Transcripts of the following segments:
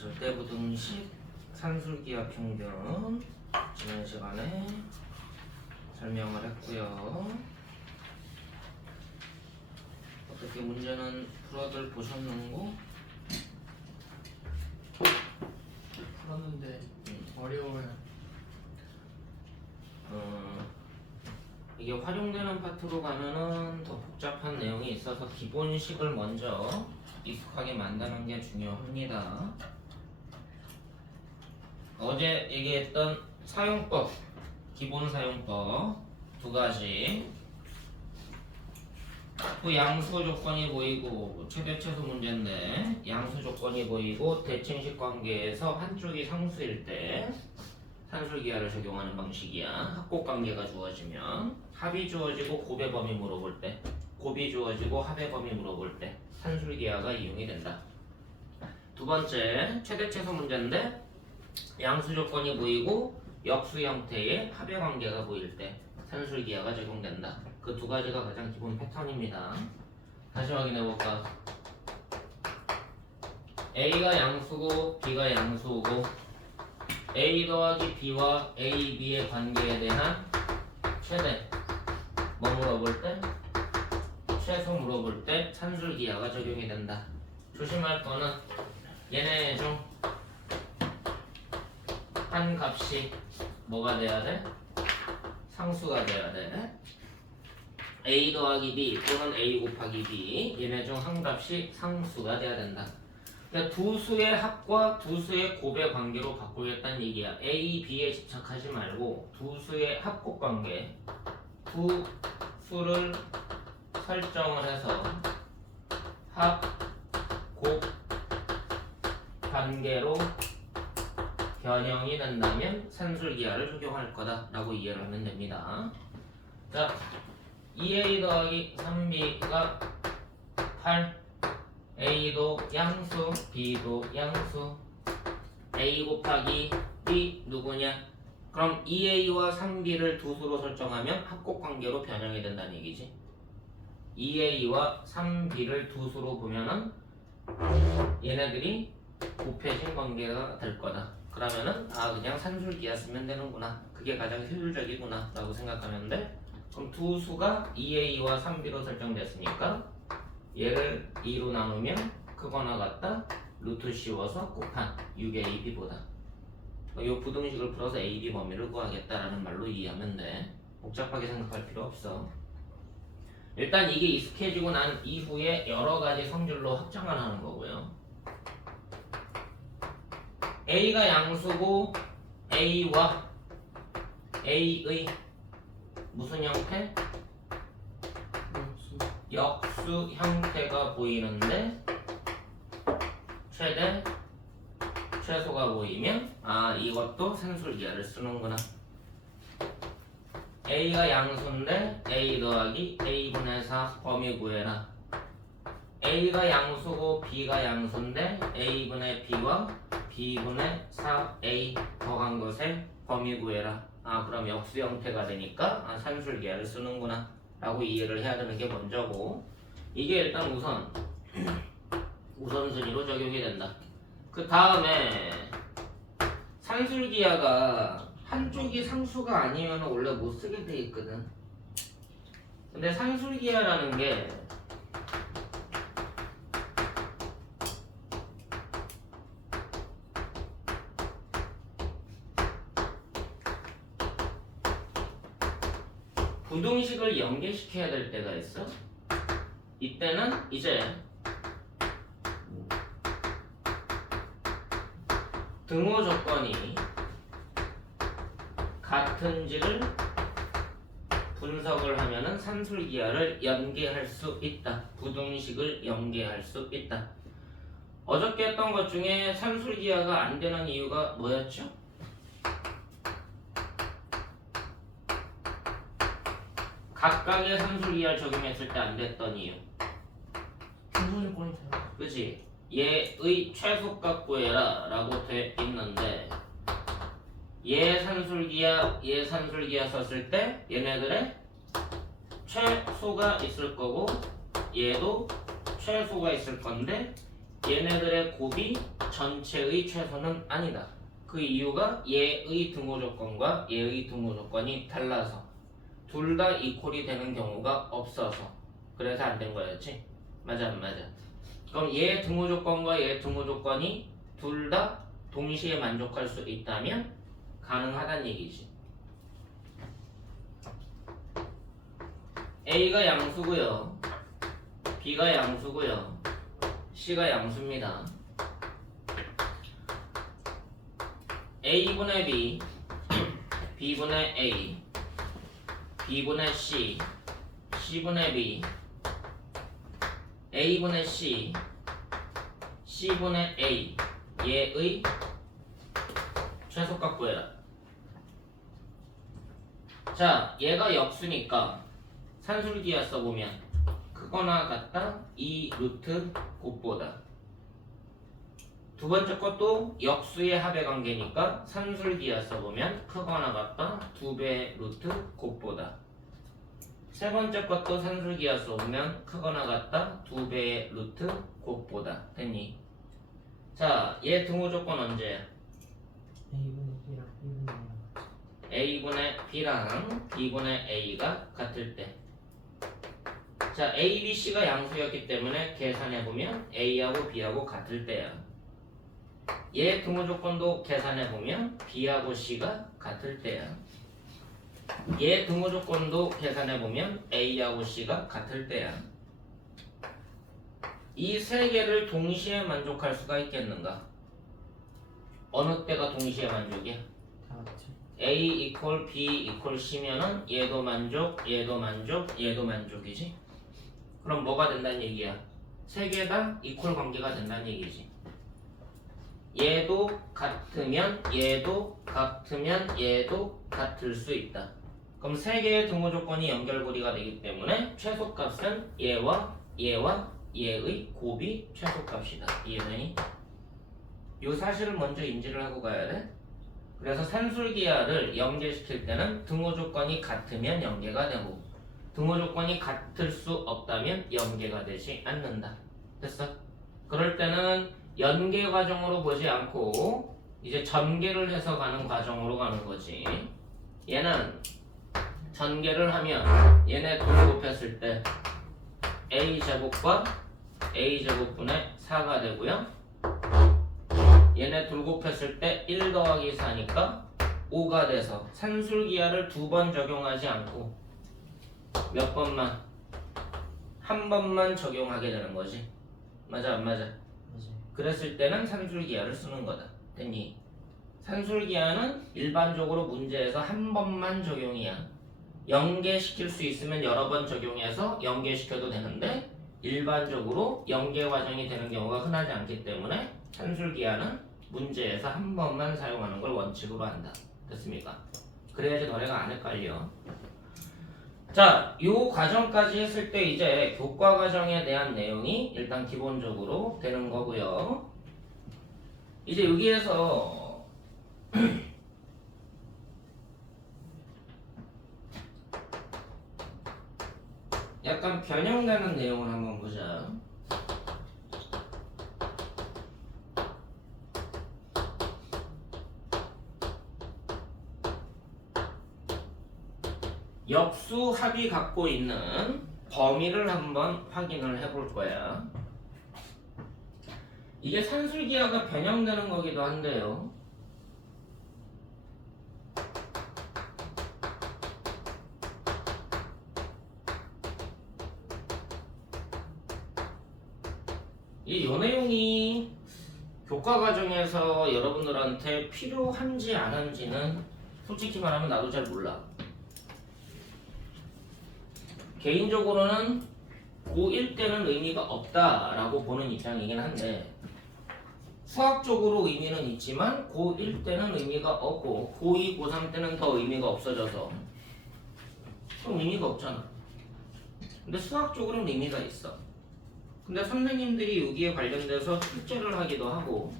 절대부등식 산술기하 평균 지난 시간에 설명을 했고요. 어떻게 문제는 풀어들 보셨는고? 풀었는데 어려워요. 이게 활용되는 파트로 가면은 더 복잡한 내용이 있어서 기본식을 먼저 익숙하게 만드는 게 중요합니다. 어제 얘기했던 사용법, 기본 사용법 두 가지. 또 양수 조건이 보이고 최대 최소 문제인데 양수 조건이 보이고 대칭식 관계에서 한쪽이 상수일 때 산술기하를 적용하는 방식이야. 합곡 관계가 주어지면 합이 주어지고 곱의 범위 물어볼 때, 곱이 주어지고 합의 범위 물어볼 때 산술기하가 이용이 된다. 두 번째 최대 최소 문제인데 양수 조건이 보이고 역수 형태의 합의 관계가 보일 때 산술기하가 적용된다. 그 두 가지가 가장 기본 패턴입니다. 다시 확인해 볼까? A가 양수고 B가 양수고 A 더하기 B와 A, B의 관계에 대한 최대 뭐 물어볼 때? 최소 물어볼 때 산술기하가 적용이 된다. 조심할 거는 얘네 중 한 값이 뭐가 돼야 돼? 상수가 돼야 돼. A 더하기 B 또는 A 곱하기 B 얘네 중 한 값이 상수가 돼야 된다. 그러니까 두 수의 합과 두 수의 곱의 관계로 바꾸겠다는 얘기야. A, B에 집착하지 말고 두 수의 합곡 관계, 두 수를 설정을 해서 합, 곱 관계로 변형이 된다면 산술기하를 적용할 거다라고 이해를 하면 됩니다. 자, 2A 더하기 3B가 8, A도 양수, B도 양수, A 곱하기 B 누구냐? 그럼 2A와 3B를 두 수로 설정하면 합곡 관계로 변형이 된다는 얘기지. 2A와 3B를 두 수로 보면은 얘네들이 곱해진 관계가 될 거다. 그러면은 그냥 산술기하 쓰면 되는구나. 그게 가장 효율적이구나 라고 생각하면 돼. 그럼 두 수가 2A와 3B로 설정됐으니까 얘를 2로 나누면 크거나 같다 루트 씌워서 곱한 6AB보다 이 부등식을 풀어서 AB 범위를 구하겠다라는 말로 이해하면 돼. 복잡하게 생각할 필요 없어. 일단 이게 익숙해지고 난 이후에 여러 가지 성질로 확장을 하는 거고요. A가 양수고 A와 A의 무슨 형태? 역수 형태가 보이는데 최대, 최소가 보이면 이것도 산술기하를 쓰는구나. A가 양수인데 A 더하기 A분의 4 범위 구해라. A가 양수고 B가 양수인데 A분의 B와 B분의 4A 더한 것의 범위 구해라. 그럼 역수 형태가 되니까 산술기하를 쓰는구나 라고 이해를 해야 되는 게 먼저고, 이게 일단 우선순위로 적용이 된다. 그 다음에 산술기하가 한쪽이 상수가 아니면 원래 못 쓰게 돼 있거든. 근데 산술기하라는 게 부등식을 연계시켜야 될 때가 있어. 이때는 이제 등호 조건이 같은지를 분석을 하면은 산술기하를 연계할 수 있다. 부등식을 연계할 수 있다. 어저께 했던 것 중에 산술기하가 안 되는 이유가 뭐였죠? 각각의 산술기하를 적용했을 때 안 됐던 이유. 중소 조건이 돼요. 그치? 얘의 최소값 구해라 라고 돼 있는데 얘 산술기하 썼을 때 얘네들의 최소가 있을 거고 얘도 최소가 있을 건데 얘네들의 곱이 전체의 최소는 아니다. 그 이유가 얘의 등호 조건과 얘의 등호 조건이 달라서 둘 다 이퀄이 되는 경우가 없어서 그래서 안 된 거였지. 맞아 안 맞아? 그럼 얘 등호 조건과 얘 등호 조건이 둘 다 동시에 만족할 수 있다면 가능하다는 얘기지. A가 양수고요, B가 양수고요, C가 양수입니다. A분의 B, B분의 A, B분의 C, C분의 B, A분의 C, C분의 A 얘의 최소값 구해라. 자, 얘가 역수니까 산술기하 써보면 크거나 같다 2 루트 곱보다. 두 번째 것도 역수의 합의 관계니까 산술기하 써보면 크거나 같다 2배 루트 곱보다. 세 번째 것도 산술기하 써보면 크거나 같다 2배의 루트 곱보다. 됐니? 자, 얘 등호 조건 언제야? A분의 B랑 B분의 A랑 A분의 B랑 B분의 A가 같을 때. 자, A, B, C가 양수였기 때문에 계산해보면 A하고 B하고 같을 때야. 얘 등호 조건도 계산해보면 B하고 C가 같을 때야. 얘 등호 조건도 계산해보면 A하고 C가 같을 때야. 이 세 개를 동시에 만족할 수가 있겠는가? 어느 때가 동시에 만족이야? 다 같이. A 이퀄 B 이퀄 C면은 얘도 만족, 얘도 만족, 얘도 만족이지? 그럼 뭐가 된다는 얘기야? 세 개 다 이퀄 관계가 된다는 얘기지. 얘도 같으면 얘도 같으면 얘도 같을 수 있다. 그럼 세 개의 등호 조건이 연결고리가 되기 때문에 최소값은 얘와 얘와 얘의 곱이 최소값이다. 이해되니? 이 사실을 먼저 인지를 하고 가야 돼. 그래서 산술기하를 연계시킬 때는 등호 조건이 같으면 연계가 되고 등호 조건이 같을 수 없다면 연계가 되지 않는다. 됐어? 그럴 때는 연계 과정으로 보지 않고 이제 전개를 해서 가는 과정으로 가는 거지. 얘는 전개를 하면 얘네 둘 곱했을 때 A제곱과 A제곱분의 4가 되고요. 얘네 둘 곱했을 때 1 더하기 4니까 5가 돼서 산술기하를 두 번 적용하지 않고 몇 번만? 한 번만 적용하게 되는 거지. 맞아 안 맞아? 맞아요. 그랬을 때는 산술기하를 쓰는 거다. 됐니? 산술기하는 일반적으로 문제에서 한 번만 적용이야. 연계시킬 수 있으면 여러 번 적용해서 연계시켜도 되는데 일반적으로 연계 과정이 되는 경우가 흔하지 않기 때문에 산술기하는 문제에서 한 번만 사용하는 걸 원칙으로 한다. 됐습니까? 그래야지 너네가 안 헷갈려. 자, 요 과정까지 했을 때 이제 교과 과정에 대한 내용이 일단 기본적으로 되는 거고요. 이제 여기에서 약간 변형되는 내용을 한번 보자. 역수 합이 갖고 있는 범위를 한번 확인을 해볼 거야. 이게 산술기하가 변형되는 거기도 한데요. 요 내용이 교과 과정에서 여러분들한테 필요한지 안 한지는 솔직히 말하면 나도 잘 몰라. 개인적으로는 고1 때는 의미가 없다라고 보는 입장이긴 한데 수학적으로 의미는 있지만 고1 때는 의미가 없고 고2, 고3 때는 더 의미가 없어져서 좀 의미가 없잖아. 근데 수학적으로는 의미가 있어. 근데 선생님들이 여기에 관련돼서 출제를 하기도 하고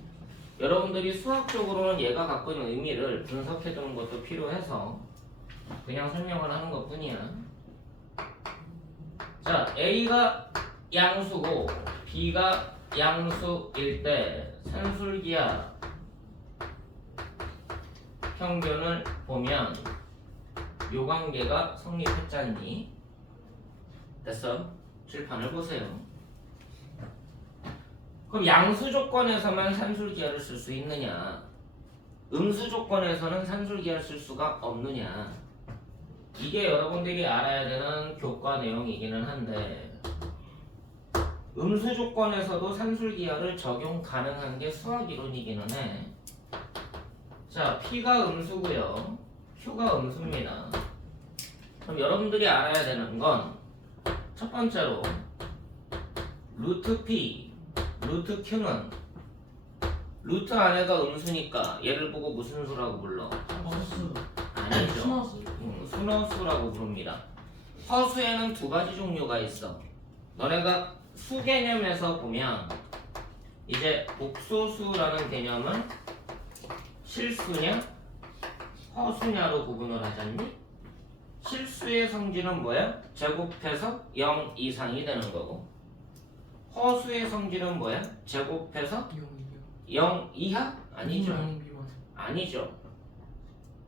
여러분들이 수학적으로는 얘가 갖고 있는 의미를 분석해두는 것도 필요해서 그냥 설명을 하는 것 뿐이야. 자, A가 양수고 B가 양수일 때 산술기하 평균을 보면 요 관계가 성립했잖니? 됐어? 칠판을 보세요. 그럼 양수 조건에서만 산술기하를 쓸 수 있느냐? 음수 조건에서는 산술기하를 쓸 수가 없느냐? 이게 여러분들이 알아야 되는 교과 내용이기는 한데 음수 조건에서도 산술기하를 적용 가능한 게 수학 이론이기는 해. 자, P가 음수고요. Q가 음수입니다. 그럼 여러분들이 알아야 되는 건 첫 번째로 루트 P, 루트 Q는 루트 안에가 음수니까 얘를 보고 무슨 수라고 불러? 허수. 아니죠. 순화수. 순허수라고 부릅니다. 허수에는 두 가지 종류가 있어. 너네가 수 개념에서 보면 이제 복소수라는 개념은 실수냐 허수냐로 구분을 하잖니? 실수의 성질은 뭐야? 제곱해서 0 이상이 되는 거고 허수의 성질은 뭐야? 제곱해서 0 이하? 아니죠. 아니죠.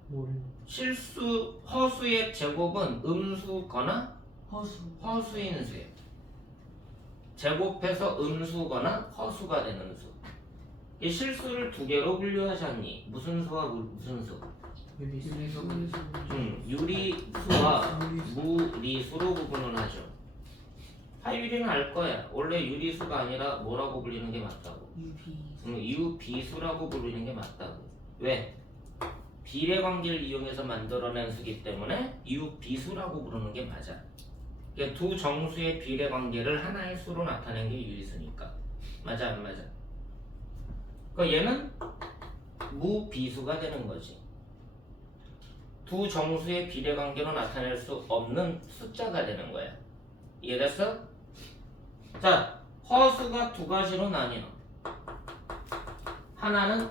뭐를? 실수 허수의 제곱은 음수거나 허수. 허수인 수예요. 제곱해서 음수거나 허수가 되는 수. 이 실수를 두 개로 분류하지 않니? 무슨 수와 무슨 수? 유리수와 무리수로 구분을 하죠. 하유리는 알 거야. 원래 유리수가 아니라 뭐라고 불리는 게 맞다고? 유비수라고 부르는 게 맞다고. 왜? 비례 관계를 이용해서 만들어낸 수기 때문에 유비수라고 부르는 게 맞아. 그러니까 두 정수의 비례 관계를 하나의 수로 나타낸 게 유리수니까. 맞아 안 맞아? 그러니까 얘는 무비수가 되는 거지. 두 정수의 비례 관계로 나타낼 수 없는 숫자가 되는 거야. 이해됐어? 자, 허수가 두 가지로 나뉘어. 하나는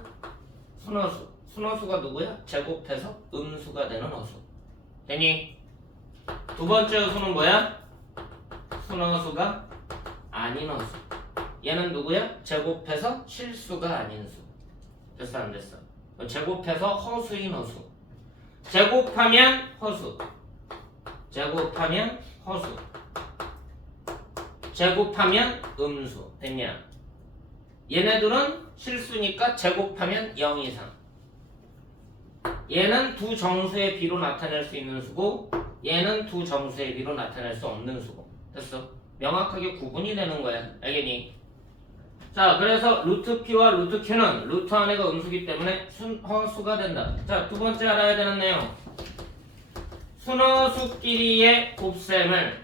순허수. 순허수가 누구야? 제곱해서 음수가 되는 허수. 되니? 두 번째 허수는 뭐야? 순허수가 아닌 허수. 얘는 누구야? 제곱해서 실수가 아닌 수. 됐어 안 됐어? 제곱해서 허수인 허수. 제곱하면 허수. 제곱하면 허수. 제곱하면 음수. 됐냐? 얘네들은 실수니까 제곱하면 0 이상. 얘는 두 정수의 비로 나타낼 수 있는 수고 얘는 두 정수의 비로 나타낼 수 없는 수고. 됐어? 명확하게 구분이 되는 거야. 알겠니? 자, 그래서 루트 P와 루트 Q는 루트 안에가 음수기 때문에 순허수가 된다. 자, 두 번째 알아야 되는 내용. 순허수끼리의 곱셈을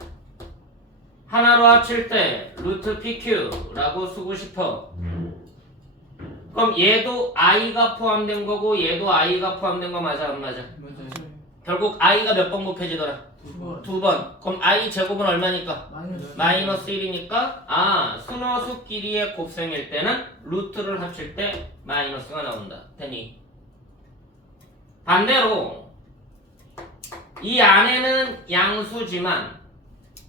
하나로 합칠 때 루트 PQ라고 쓰고 싶어. 그럼 얘도 i가 포함된 거고 얘도 i가 포함된 거 맞아 안 맞아? 맞아요. 결국 i가 몇 번 곱해지더라? 두 번. 그럼 i 제곱은 얼마니까? 마이너스 1이니까 순허수끼리의 곱셈일 때는 루트를 합칠 때 마이너스가 나온다. 되니? 반대로 이 안에는 양수지만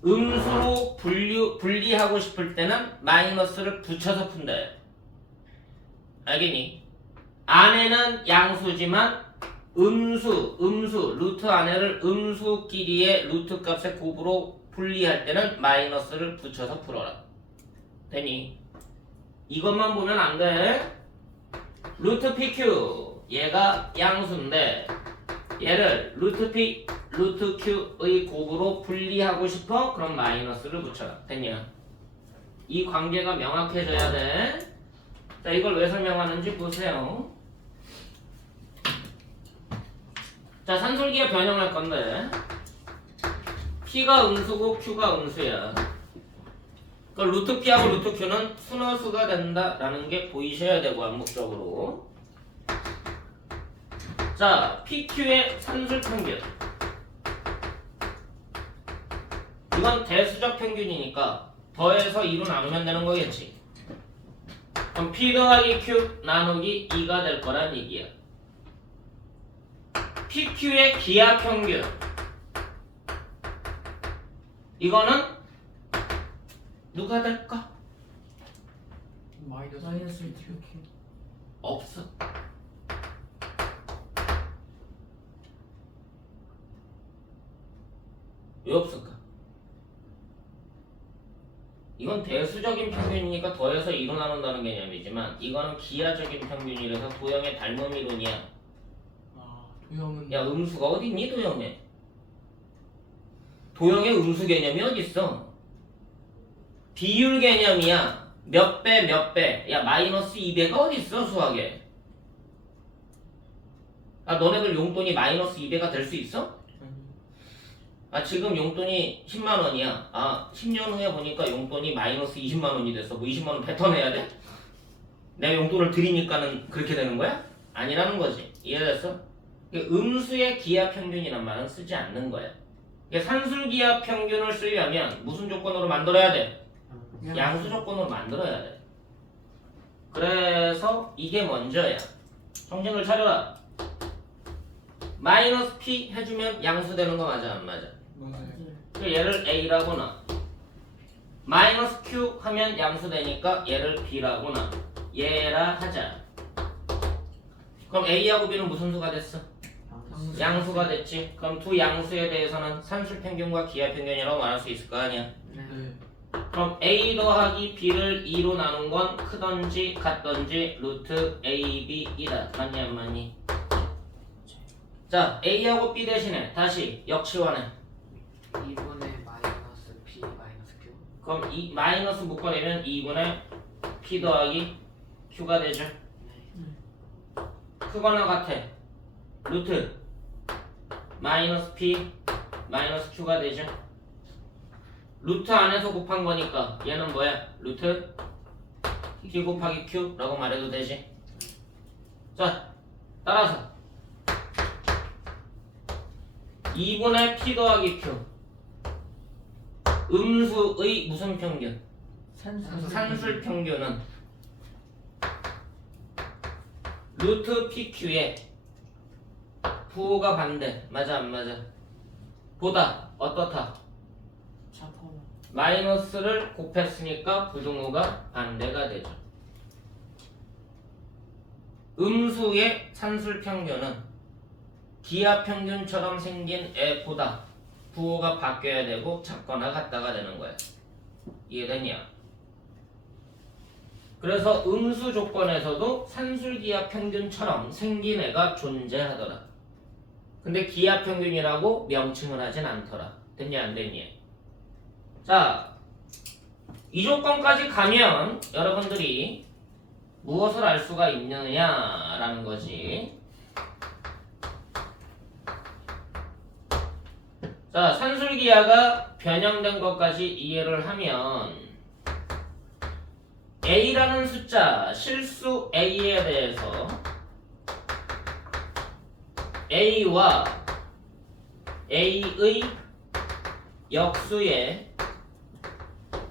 음수로 분리하고 싶을 때는 마이너스를 붙여서 푼다. 알겠니? 안에는 양수지만 음수, 루트 안에를 음수끼리의 루트 값의 곱으로 분리할 때는 마이너스를 붙여서 풀어라. 되니? 이것만 보면 안 돼. 루트 PQ 얘가 양수인데 얘를 루트 P, 루트 Q의 곱으로 분리하고 싶어? 그럼 마이너스를 붙여라. 됐냐? 이 관계가 명확해져야 돼. 자, 이걸 왜 설명하는지 보세요. 자, 산술기가 변형할 건데 P가 음수고 Q가 음수야. 그 루트 P하고 루트 Q는 순허수가 된다라는 게 보이셔야 되고 암묵적으로. 자, PQ의 산술 평균. 이건 대수적 평균이니까 더해서 2로 나누면 되는 거겠지. 그럼 P 더하기 Q 나누기 2가 될 거란 얘기야. PQ의 기하 평균. 이거는 누가 될까? 마이너스 Q. 없어. 왜 없을까? 이건 대수적인 평균이니까 더해서 2로 나눈다는 개념이지만 이거는 기하적인 평균이라서 도형의 닮음 이론이야. 아, 도형은 야, 음수가 어디 있니 도형에? 도형의 음수 개념이 어딨어? 비율 개념이야. 몇 배 몇 배. 야, 마이너스 2배가 어딨어 수학에? 아, 너네들 용돈이 마이너스 2배가 될 수 있어? 아, 지금 용돈이 10만 원이야. 아, 10년 후에 보니까 용돈이 마이너스 20만 원이 됐어. 뭐 20만 원 뱉어내야 돼? 내가 용돈을 드리니까는 그렇게 되는 거야? 아니라는 거지. 이해됐어? 음수의 기하 평균이란 말은 쓰지 않는 거야. 산술 기하 평균을 쓰려면 무슨 조건으로 만들어야 돼? 양수 조건으로 만들어야 돼. 그래서 이게 먼저야. 정신을 차려라. 마이너스 P 해주면 양수 되는 거 맞아 안 맞아? 맞아요. 얘를 A라고 놔. 마이너스 Q 하면 양수 되니까 얘를 B라고 놔. 얘라 하자. 그럼 A하고 B는 무슨 수가 됐어? 양수가 됐지. 그럼 두 양수에 대해서는 산술평균과 기하평균이라고 말할 수 있을 거 아니야. 네. 그럼 A 더하기 B를 2로 나눈 건 크던지 같던지 루트 AB이다. 맞니 안 맞니? 자, A하고 B 대신에 다시 역치환해. 2분의 마이너스 P 마이너스 Q. 그럼 이 마이너스 묶어내면 2분의 P 더하기 Q가 되죠. 크거나 같아. 루트 마이너스 P 마이너스 Q가 되죠. 루트 안에서 곱한 거니까 얘는 뭐야? 루트 P 곱하기 Q라고 말해도 되지. 자, 따라서 2분의 P 더하기 Q 음수의 무슨 평균? 산술 평균은 루트 PQ에 부호가 반대. 맞아 안 맞아? 보다 어떻다? 차퍼. 마이너스를 곱했으니까 부등호가 반대가 되죠. 음수의 산술 평균은 기하 평균처럼 생긴 애보다 부호가 바뀌어야 되고 작거나 같다가 되는 거야. 이해됐냐? 그래서 음수 조건에서도 산술 기하 평균처럼 생긴 애가 존재하더라. 근데 기하 평균이라고 명칭을 하진 않더라. 됐냐 안 됐니? 자, 이 조건까지 가면 여러분들이 무엇을 알 수가 있느냐라는 거지. 자, 산술기하가 변형된 것까지 이해를 하면 A라는 숫자, 실수 A에 대해서 A와 A의 역수의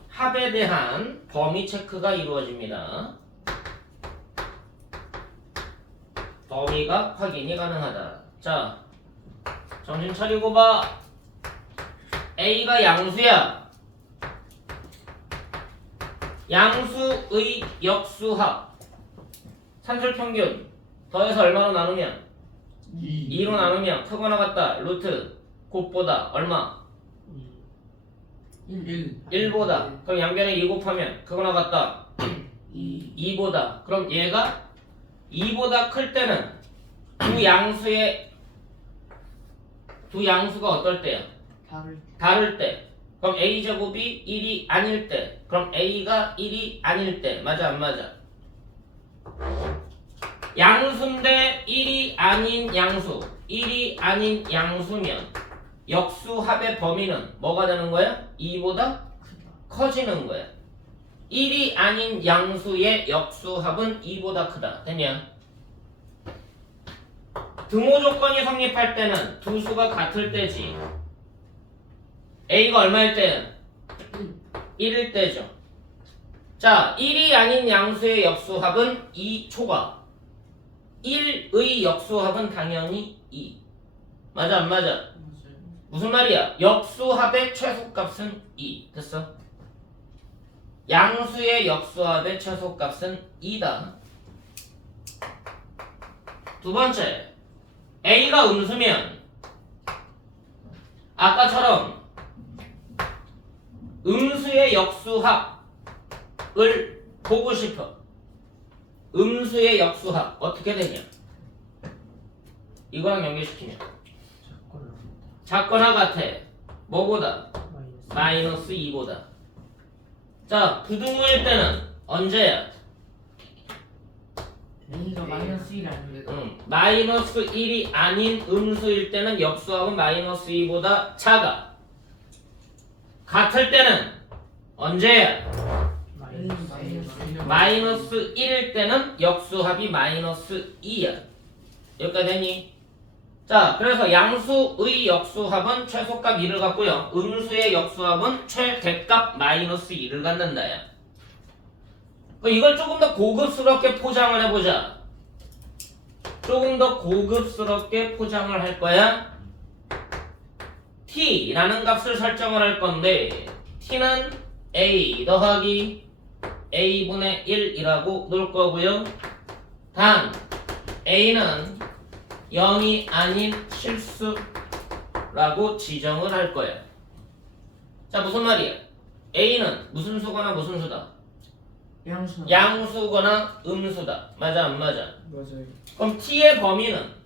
합에 대한 범위 체크가 이루어집니다. 범위가 확인이 가능하다. 자, 정신 차리고 봐. A가 양수야. 양수의 역수합 산술평균 더해서 얼마로 나누면 2로 나누면 크거나 같다. 루트 곱보다 얼마? 1보다. 그럼 양변에 2 곱하면 크거나 같다. 2보다. 그럼 얘가 2보다 클 때는 두 양수가 어떨 때야? 다를 때. 그럼 A제곱이 1이 아닐 때. 그럼 A가 1이 아닐 때. 맞아 안 맞아? 양수인데 1이 아닌 양수. 1이 아닌 양수면 역수합의 범위는 뭐가 되는 거야? 2보다 커지는 거야. 1이 아닌 양수의 역수합은 2보다 크다. 됐냐? 등호 조건이 성립할 때는 두 수가 같을 때지. A가 얼마일 때는? 1일 때죠. 자, 1이 아닌 양수의 역수합은 2 초과. 1의 역수합은 당연히 2. 맞아 안 맞아? 무슨 말이야? 역수합의 최소값은 2. 됐어? 양수의 역수합의 최소값은 2다. 두 번째, A가 음수면 아까처럼 음수의 역수합을 보고 싶어. 음수의 역수합 어떻게 되냐? 이거랑 연결시키면 작거나 작거나 같아. 뭐보다? 마이너스 마이너스 2보다. 자, 부등호일 때는 언제야? A가 마이너스 1이 아닙니다. 마이너스 1이 아닌 음수일 때는 역수합은 마이너스 2보다 작아. 같을 때는 언제야? 마이너스 1일 때는 역수합이 마이너스 2야. 여기까지 되니? 자, 그래서 양수의 역수합은 최소값 2를 갖고요. 음수의 역수합은 최대값 마이너스 2를 갖는다야. 이걸 조금 더 고급스럽게 포장을 해보자. 조금 더 고급스럽게 포장을 할 거야. t라는 값을 설정을 할 건데 t는 a 더하기 a분의 1이라고 놓을 거고요. 단 a는 0이 아닌 실수라고 지정을 할 거야. 자, 무슨 말이야? a는 무슨 수거나 무슨 수다? 양수. 양수거나 음수다. 맞아 안 맞아? 맞아요. 그럼 t의 범위는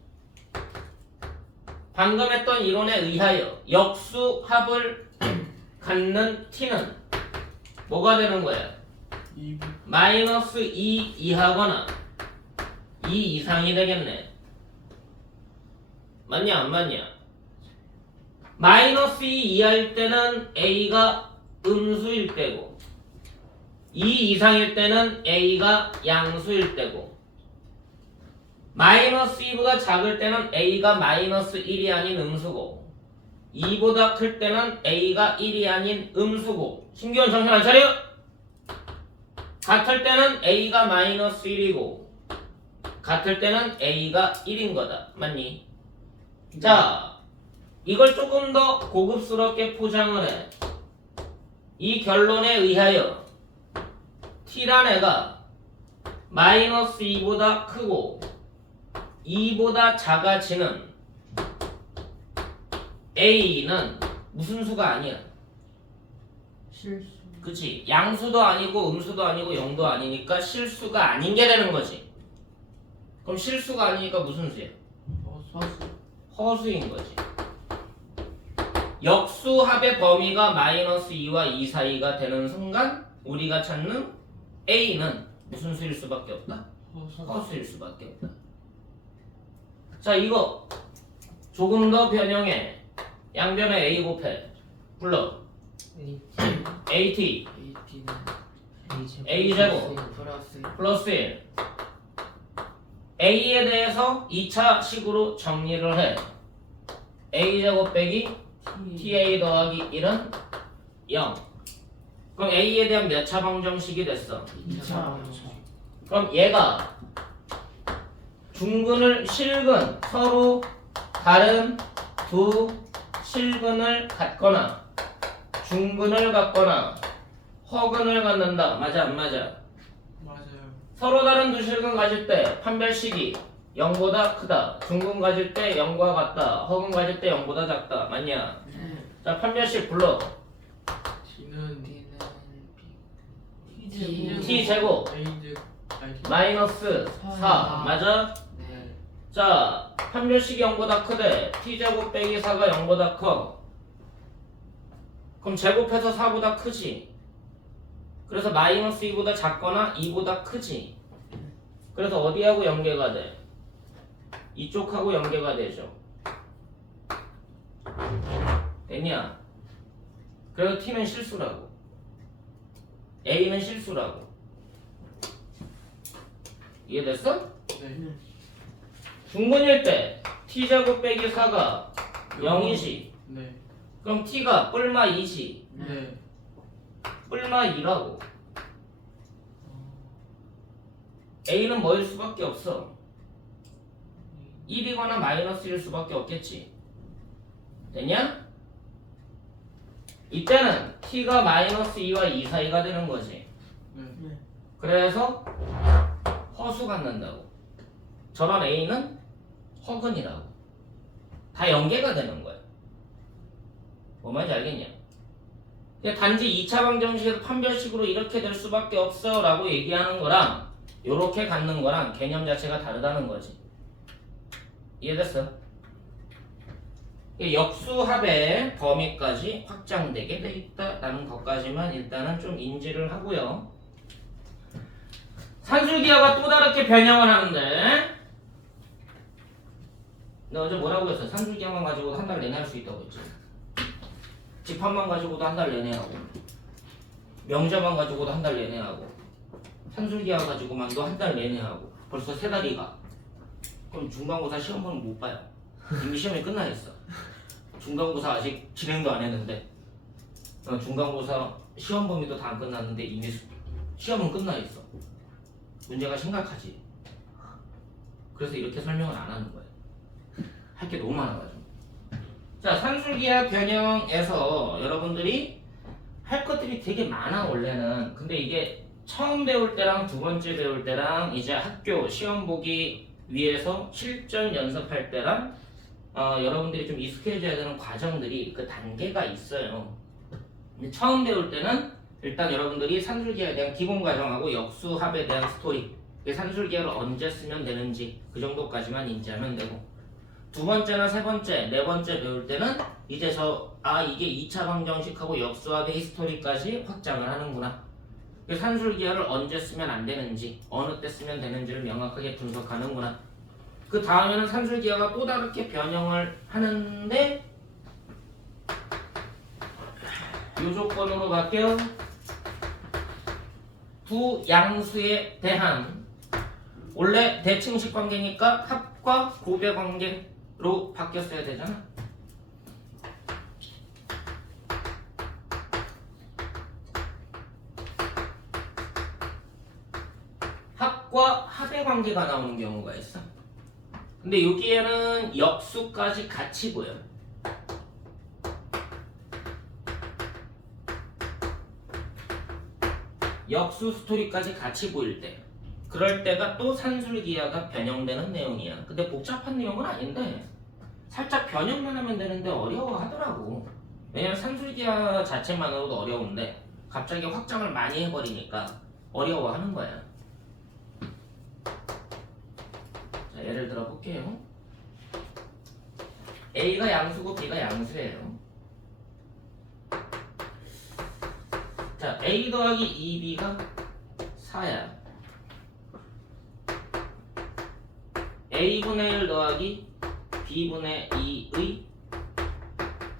방금 했던 이론에 의하여 역수합을 갖는 t는 뭐가 되는 거야? 2 마이너스 2 이하거나 2 이상이 되겠네. 맞냐 안 맞냐? 마이너스 2 이하일 때는 a가 음수일 때고 2 이상일 때는 a가 양수일 때고 마이너스 2보다 작을 때는 a가 마이너스 1이 아닌 음수고 2보다 클 때는 a가 1이 아닌 음수고 신기원 정신 안 차려? 같을 때는 a가 마이너스 1이고 같을 때는 a가 1인 거다. 맞니? 자, 이걸 조금 더 고급스럽게 포장을 해. 이 결론에 의하여 t란 애가 마이너스 2보다 크고 2보다 작아지는 a는 무슨 수가 아니야. 실수. 그치? 양수도 아니고 음수도 아니고 0도 아니니까 실수가 아닌 게 되는 거지. 그럼 실수가 아니니까 무슨 수야? 서수. 허수인 거지. 역수합의 범위가 마이너스 2와 2 사이가 되는 순간 우리가 찾는 a는 무슨 수일 수밖에 없다? 허수일 수밖에 없다. 자, 이거 조금 더 변형해. 양변에 a 곱해. 불러. at AT는 a제곱 플러스 플러스 1. a에 대해서 2차 식으로 정리를 해. a제곱 빼기 ta 더하기 1은 0. 그럼 a에 대한 몇 차 방정식이 됐어? 2차. 그럼 얘가 중근을 실근 서로 다른 두 실근을 갖거나 중근을 갖거나 허근을 갖는다. 맞아 안 맞아? 맞아요. 서로 다른 두 실근 가질 때 판별식이 0보다 크다. 중근 가질 때 0과 같다. 허근 가질 때 0보다 작다. 맞냐? 자, 판별식 불러. T는 T는 t 제곱 A 제곱. 아니, 마이너스 4 맞아? 네. 자, 판별식이 0보다 크대. t제곱 빼기 4가 0보다 커. 그럼 제곱해서 4보다 크지. 그래서 마이너스 2보다 작거나 2보다 크지. 그래서 어디하고 연계가 돼? 이쪽하고 연계가 되죠. 됐냐? 그래서 t는 실수라고. a는 실수라고. 이해됐어? 네. 중근일 때 t제곱 빼기 4가 0이지. 네. 그럼 t가 뿔마 2지. 네. 뿔마 2라고. a는 뭐일 수밖에 없어? 1이거나 마이너스일 수밖에 없겠지. 됐냐? 이때는 t가 마이너스 2와 2 사이가 되는 거지. 그래서 허수 갖는다고. 저런 A는 허근이라고. 다 연계가 되는 거야. 뭐 말인지 알겠냐? 근데 단지 2차 방정식에서 판별식으로 이렇게 될 수밖에 없어 라고 얘기하는 거랑 요렇게 갖는 거랑 개념 자체가 다르다는 거지. 이해됐어? 역수합의 범위까지 확장되게 돼 있다라는 것까지만 일단은 좀 인지를 하고요. 산술기하가 또 다르게 변형을 하는데 너 어제 뭐라고 했어? 산술기하만 가지고도 한 달 내내 할 수 있다고 했지. 집합만 가지고도 한 달 내내 하고 명자만 가지고도 한 달 내내 하고 산술기하 가지고만도 한 달 내내 하고 벌써 3달이 가. 그럼 중간고사 시험 보면 못 봐요. 이미 시험이 끝나 있어. 중간고사 아직 진행도 안 했는데 중간고사 시험 범위도 다 안 끝났는데 이미 시험은 끝나 있어. 문제가 심각하지. 그래서 이렇게 설명을 안 하는 거예요. 할 게 너무 많아가지고. 자, 산술기하 변형에서 여러분들이 할 것들이 되게 많아 원래는. 근데 이게 처음 배울 때랑 두 번째 배울 때랑 이제 학교 시험 보기 위해서 실전 연습할 때랑 여러분들이 좀 익숙해져야 되는 과정들이 그 단계가 있어요. 근데 처음 배울 때는 일단 여러분들이 산술기하에 대한 기본 과정하고 역수합에 대한 스토리, 산술기하를 언제 쓰면 되는지 그 정도까지만 인지하면 되고, 두 번째나 세 번째, 네 번째 배울 때는 이제 이게 2차 방정식하고 역수합의 히스토리까지 확장을 하는구나. 산술기하를 언제 쓰면 안 되는지, 어느 때 쓰면 되는지를 명확하게 분석하는구나. 그 다음에는 산술기하가 또 다르게 변형을 하는데 요 조건으로 바뀌어 두 양수에 대한, 원래 대칭식 관계니까 합과 곱의 관계로 바뀌었어야 되잖아. 합과 합의 관계가 나오는 경우가 있어. 근데 여기에는 역수까지 같이 보여. 역수 스토리까지 같이 보일 때, 그럴 때가 또 산술기하가 변형되는 내용이야. 근데 복잡한 내용은 아닌데 살짝 변형만 하면 되는데 어려워하더라고. 왜냐면 산술기하 자체만으로도 어려운데 갑자기 확장을 많이 해버리니까 어려워하는 거야. 자, 예를 들어 볼게요. A가 양수고 B가 양수예요. 자, A 더하기 2B가 4야. A분의 1 더하기 B분의 2의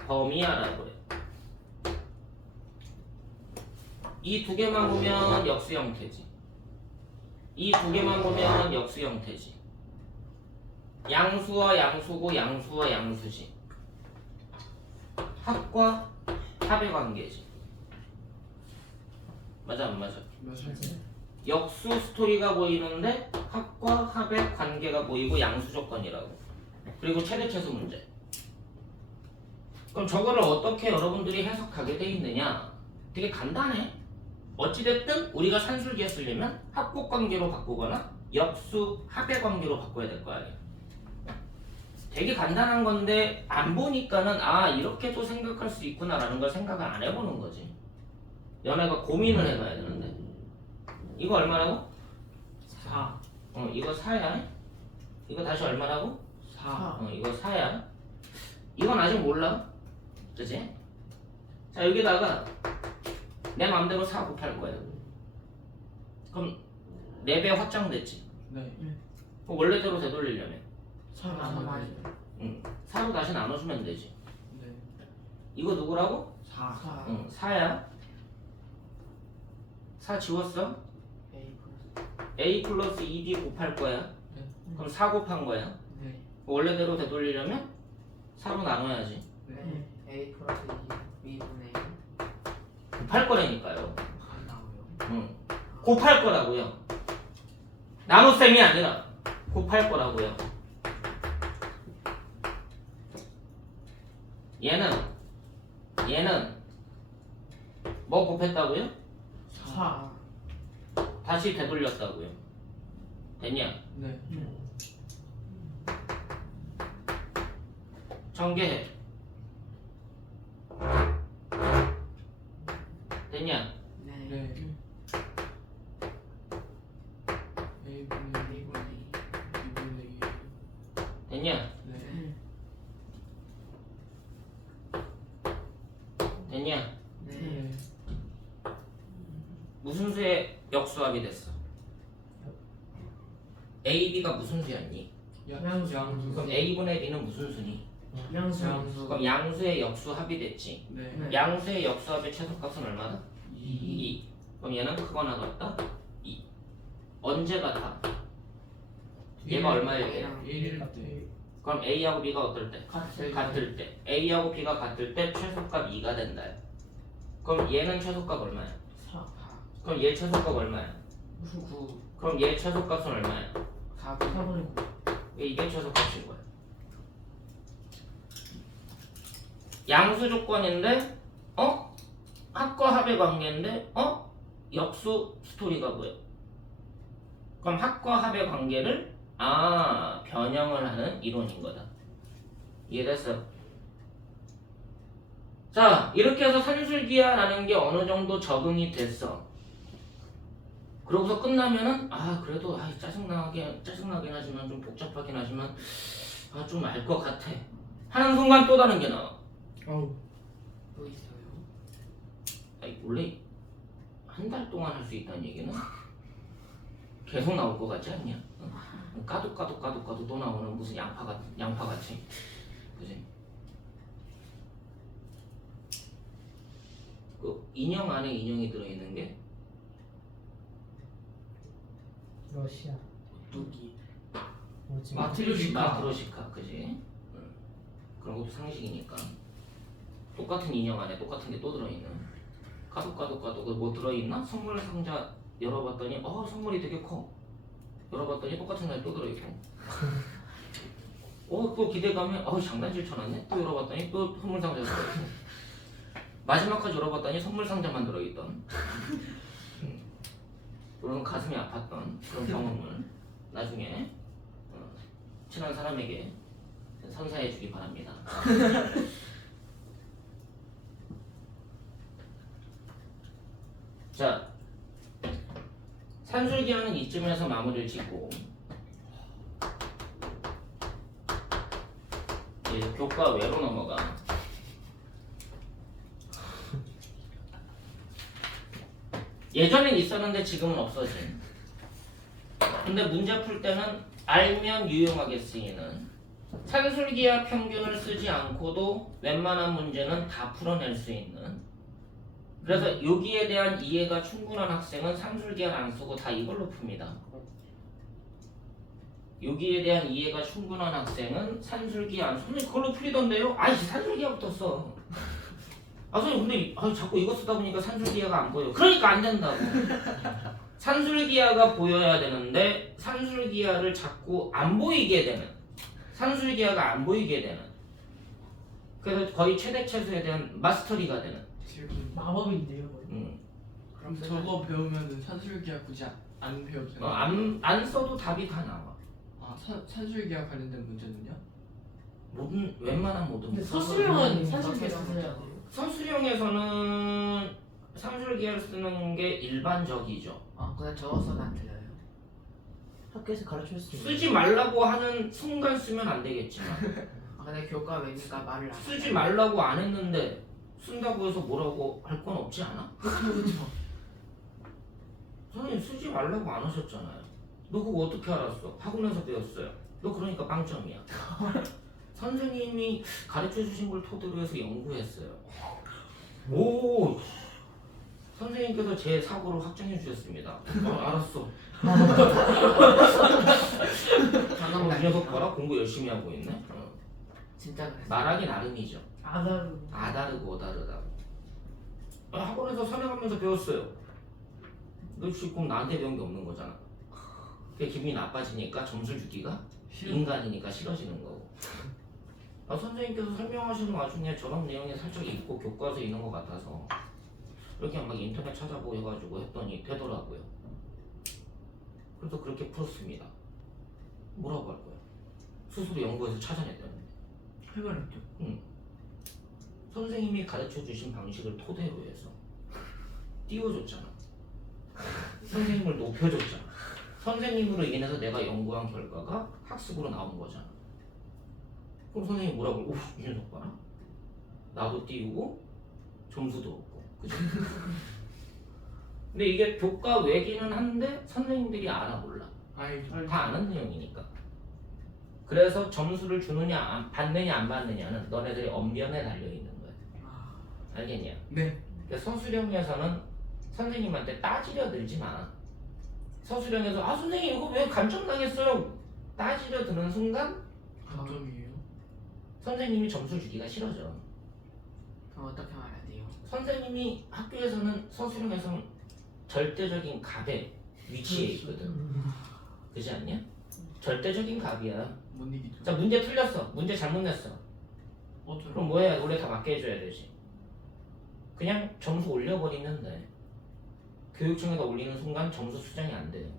범위야라고 그래. 이 두 개만 보면 역수 형태지. 이 두 개만 보면 역수 형태지. 양수와 양수고 양수와 양수지. 합과 합의 관계지. 맞아 안 맞아? 맞아요. 역수 스토리가 보이는데 합과 합의 관계가 보이고 양수 조건이라고. 그리고 최대최소 문제. 그럼 저거를 어떻게 여러분들이 해석하게 돼 있느냐? 되게 간단해. 어찌됐든 우리가 산술기하 쓰려면 합곡 관계로 바꾸거나 역수 합의 관계로 바꿔야 될 거 아니야. 되게 간단한 건데 안 보니까는 이렇게도 생각할 수 있구나라는 걸 생각을 안 해보는 거지. 연애가 고민을 해봐야 되는데. 이거 얼마라고? 4. 이거 4야. 이거 다시 얼마라고? 4. 이거 4야. 이건 아직 몰라. 그치? 자, 여기다가 내 맘대로 4 곱할 거야. 그럼 4배 확장됐지? 네. 그럼 원래대로 되돌리려면 4 맞아요. 4로 다시 나눠주면 되지. 네. 이거 누구라고? 4. 4야. 4 지웠어? A 플러스 A 플러스 2B 곱할 거야. 네. 그럼 4 곱한 거야. 네. 원래대로 되돌리려면 4로 나눠야지. 네. A 플러스 2B분의 곱할 거라니까요. 안 나오요. 곱할 거라고요. 나눗셈이 아니라 곱할 거라고요. 얘는 뭐 곱했다고요? 4. 다시 되돌렸다고요. 됐냐? 네. 전개해. 됐냐? 네. 네. A분의 A분의 B분의 2. 됐냐? 네. 네. 됐냐? 네. 네. 무슨 수의 역수합이 됐어? A, B가 무슨 수였니? 양수. 그럼 A분의 B는 무슨 수니? 양수. 그럼 양수의 역수합이 됐지. 네. 네. 양수의 역수합의 최소값은 얼마다? 2. 2. 그럼 얘는 크거나 같다? 2. 언제 같아? 얘가 얼마일 때? A랑 1일 때. 그럼 A하고 B가 어떨 때? 같을 때. A하고 B가 같을 때 최소값 2가 된다. 그럼 얘는 최소값 얼마야? 4. 그럼 얘 최소값 얼마야? 9. 그럼 얘 최소값은 얼마야? 4분의 9. 이게 최소값인 거야. 양수 조건인데 합과 합의 관계인데 역수 스토리가 뭐야? 그럼 합과 합의 관계를 변형을 하는 이론인 거다. 이해됐어? 자, 이렇게 해서 산술기하라는 게 어느 정도 적응이 됐어. 그러고서 끝나면은 그래도 짜증나긴 하지만 좀 복잡하긴 하지만 좀 알 것 같아 하는 순간 또 다른 게 나와. 어우. 또 있어요. 원래 한 달 동안 할 수 있다는 얘기는 계속 나올 것 같지 않냐? 까도 또 나오는 무슨 양파같이 그지? 그 인형 안에 인형이 들어있는 게 러시아 뚜기. 뭐지? 마트로시카 그지? 그런 것도 상식이니까 똑같은 인형 안에 똑같은 게 또 들어있는 까도 그 뭐 들어있나? 선물 상자 열어봤더니 선물이 되게 커. 열어봤더니 똑같은 날 또 들어있고 또 기대감에 장난질 쳐놨네. 또 열어봤더니 또 선물 상자 들어있고 마지막까지 열어봤더니 선물 상자만 들어있던 그런 가슴이 아팠던 그런 경험을 나중에 친한 사람에게 선사해 주기 바랍니다. 자, 산술기하는 이쯤에서 마무리를 짓고 이제 교과 외로 넘어가. 예전엔 있었는데 지금은 없어진. 근데 문제 풀 때는 알면 유용하게 쓰이는 산술기하 평균을 쓰지 않고도 웬만한 문제는 다 풀어낼 수 있는. 그래서 여기에 대한 이해가 충분한 학생은 산술기하를 안 쓰고 다 이걸로 풉니다. 여기에 대한 이해가 충분한 학생은 산술기하 안 쓰고 그걸로 풀리던데요? 산술기하부터 써. 선생님 근데 자꾸 이거 쓰다 보니까 산술기하가 안 보여. 그러니까 안 된다고. 산술기하가 보여야 되는데 산술기하를 자꾸 안 보이게 되는, 산술기하가 안 보이게 되는, 그래서 거의 최대 최소에 대한 마스터리가 되는. 마법인데요, 거의. 그럼 저거 배우면은 산술기하 굳이 안 배워도 되나요? 안 써도 답이 다 나와. 산술기하 관련된 문제는요? 웬만한 모든 근데 문제. 서술형은 산술기하 쓰셔야 돼요. 서술형에서는 산술기하를 쓰는 게 일반적이죠. 그냥 적어서는 안 들려요. 학교에서 가르칠 수 있는. 쓰지 말라고 하는 순간 쓰면 안 되겠지만 근데 교과 외니까 말을 안 쓰지 말라고 안 했는데 쓴다고 해서 뭐라고 할 건 없지 않아? 그쵸. 선생님 쓰지 말라고 안 하셨잖아요. 너 그거 어떻게 알았어? 학원에서 배웠어요. 너 그러니까 빵점이야. 선생님이 가르쳐 주신 걸 토대로 해서 연구했어요. 오, 선생님께서 제 사고를 확정해 주셨습니다. 알았어. 이 녀석 봐라, 공부 열심히 하고 있네. 진짜 그랬어요. 말하기 나름이죠. 아다르. 아다르고 다르다고. 학원에서 선행하면서 배웠어요. 너 지금 나한테 배운 게 없는 거잖아. 그게 기분이 나빠지니까 점수를 주기가 인간이니까 싫어지는 거고. 선생님께서 설명하시는 와중에 저런 내용이 살짝 있고 교과서에 있는 것 같아서 이렇게 막 인터넷 찾아보고 해가지고 했더니 되더라고요. 그래서 그렇게 풀었습니다. 뭐라고 할 거야? 스스로 연구해서 찾아냈다는데. 해결했죠. 선생님이 가르쳐 주신 방식을 토대로 해서 띄워줬잖아. 선생님을 높여줬잖아. 선생님으로 인해서 내가 연구한 결과가 학습으로 나온 거잖아. 그럼 선생님이 뭐라고? 오, 이 녀석 봐라. 나도 띄우고 점수도 얻고. 그죠? 근데 이게 교과 외기는 한데 선생님들이 알아 몰라. 알죠. 다 아는 내용이니까. 그래서 점수를 주느냐 받느냐 안 받느냐는 너네들의 언변에 달려있는 거야. 알겠냐? 네. 근데 서술형에서는 선생님한테 따지려 들지 마. 서술형에서 아 선생님 이거 왜 감점 당했어요? 따지려 드는 순간 감점이에요. 선생님이 점수 주기가 싫어져. 그럼 어떻게 말해야 돼요? 선생님이 학교에서는 서술형에서는 절대적인 갑의 위치에 있거든. 그렇지 않냐? 절대적인 갑이야. 못 이기죠. 자 문제 틀렸어. 문제 잘못 냈어. 어쩌요? 그럼 뭐 해야 돼? 원래 다 맞게 해줘야 되지. 그냥 점수 올려버리는데 교육청에다 올리는 순간 점수 수정이 안 돼요.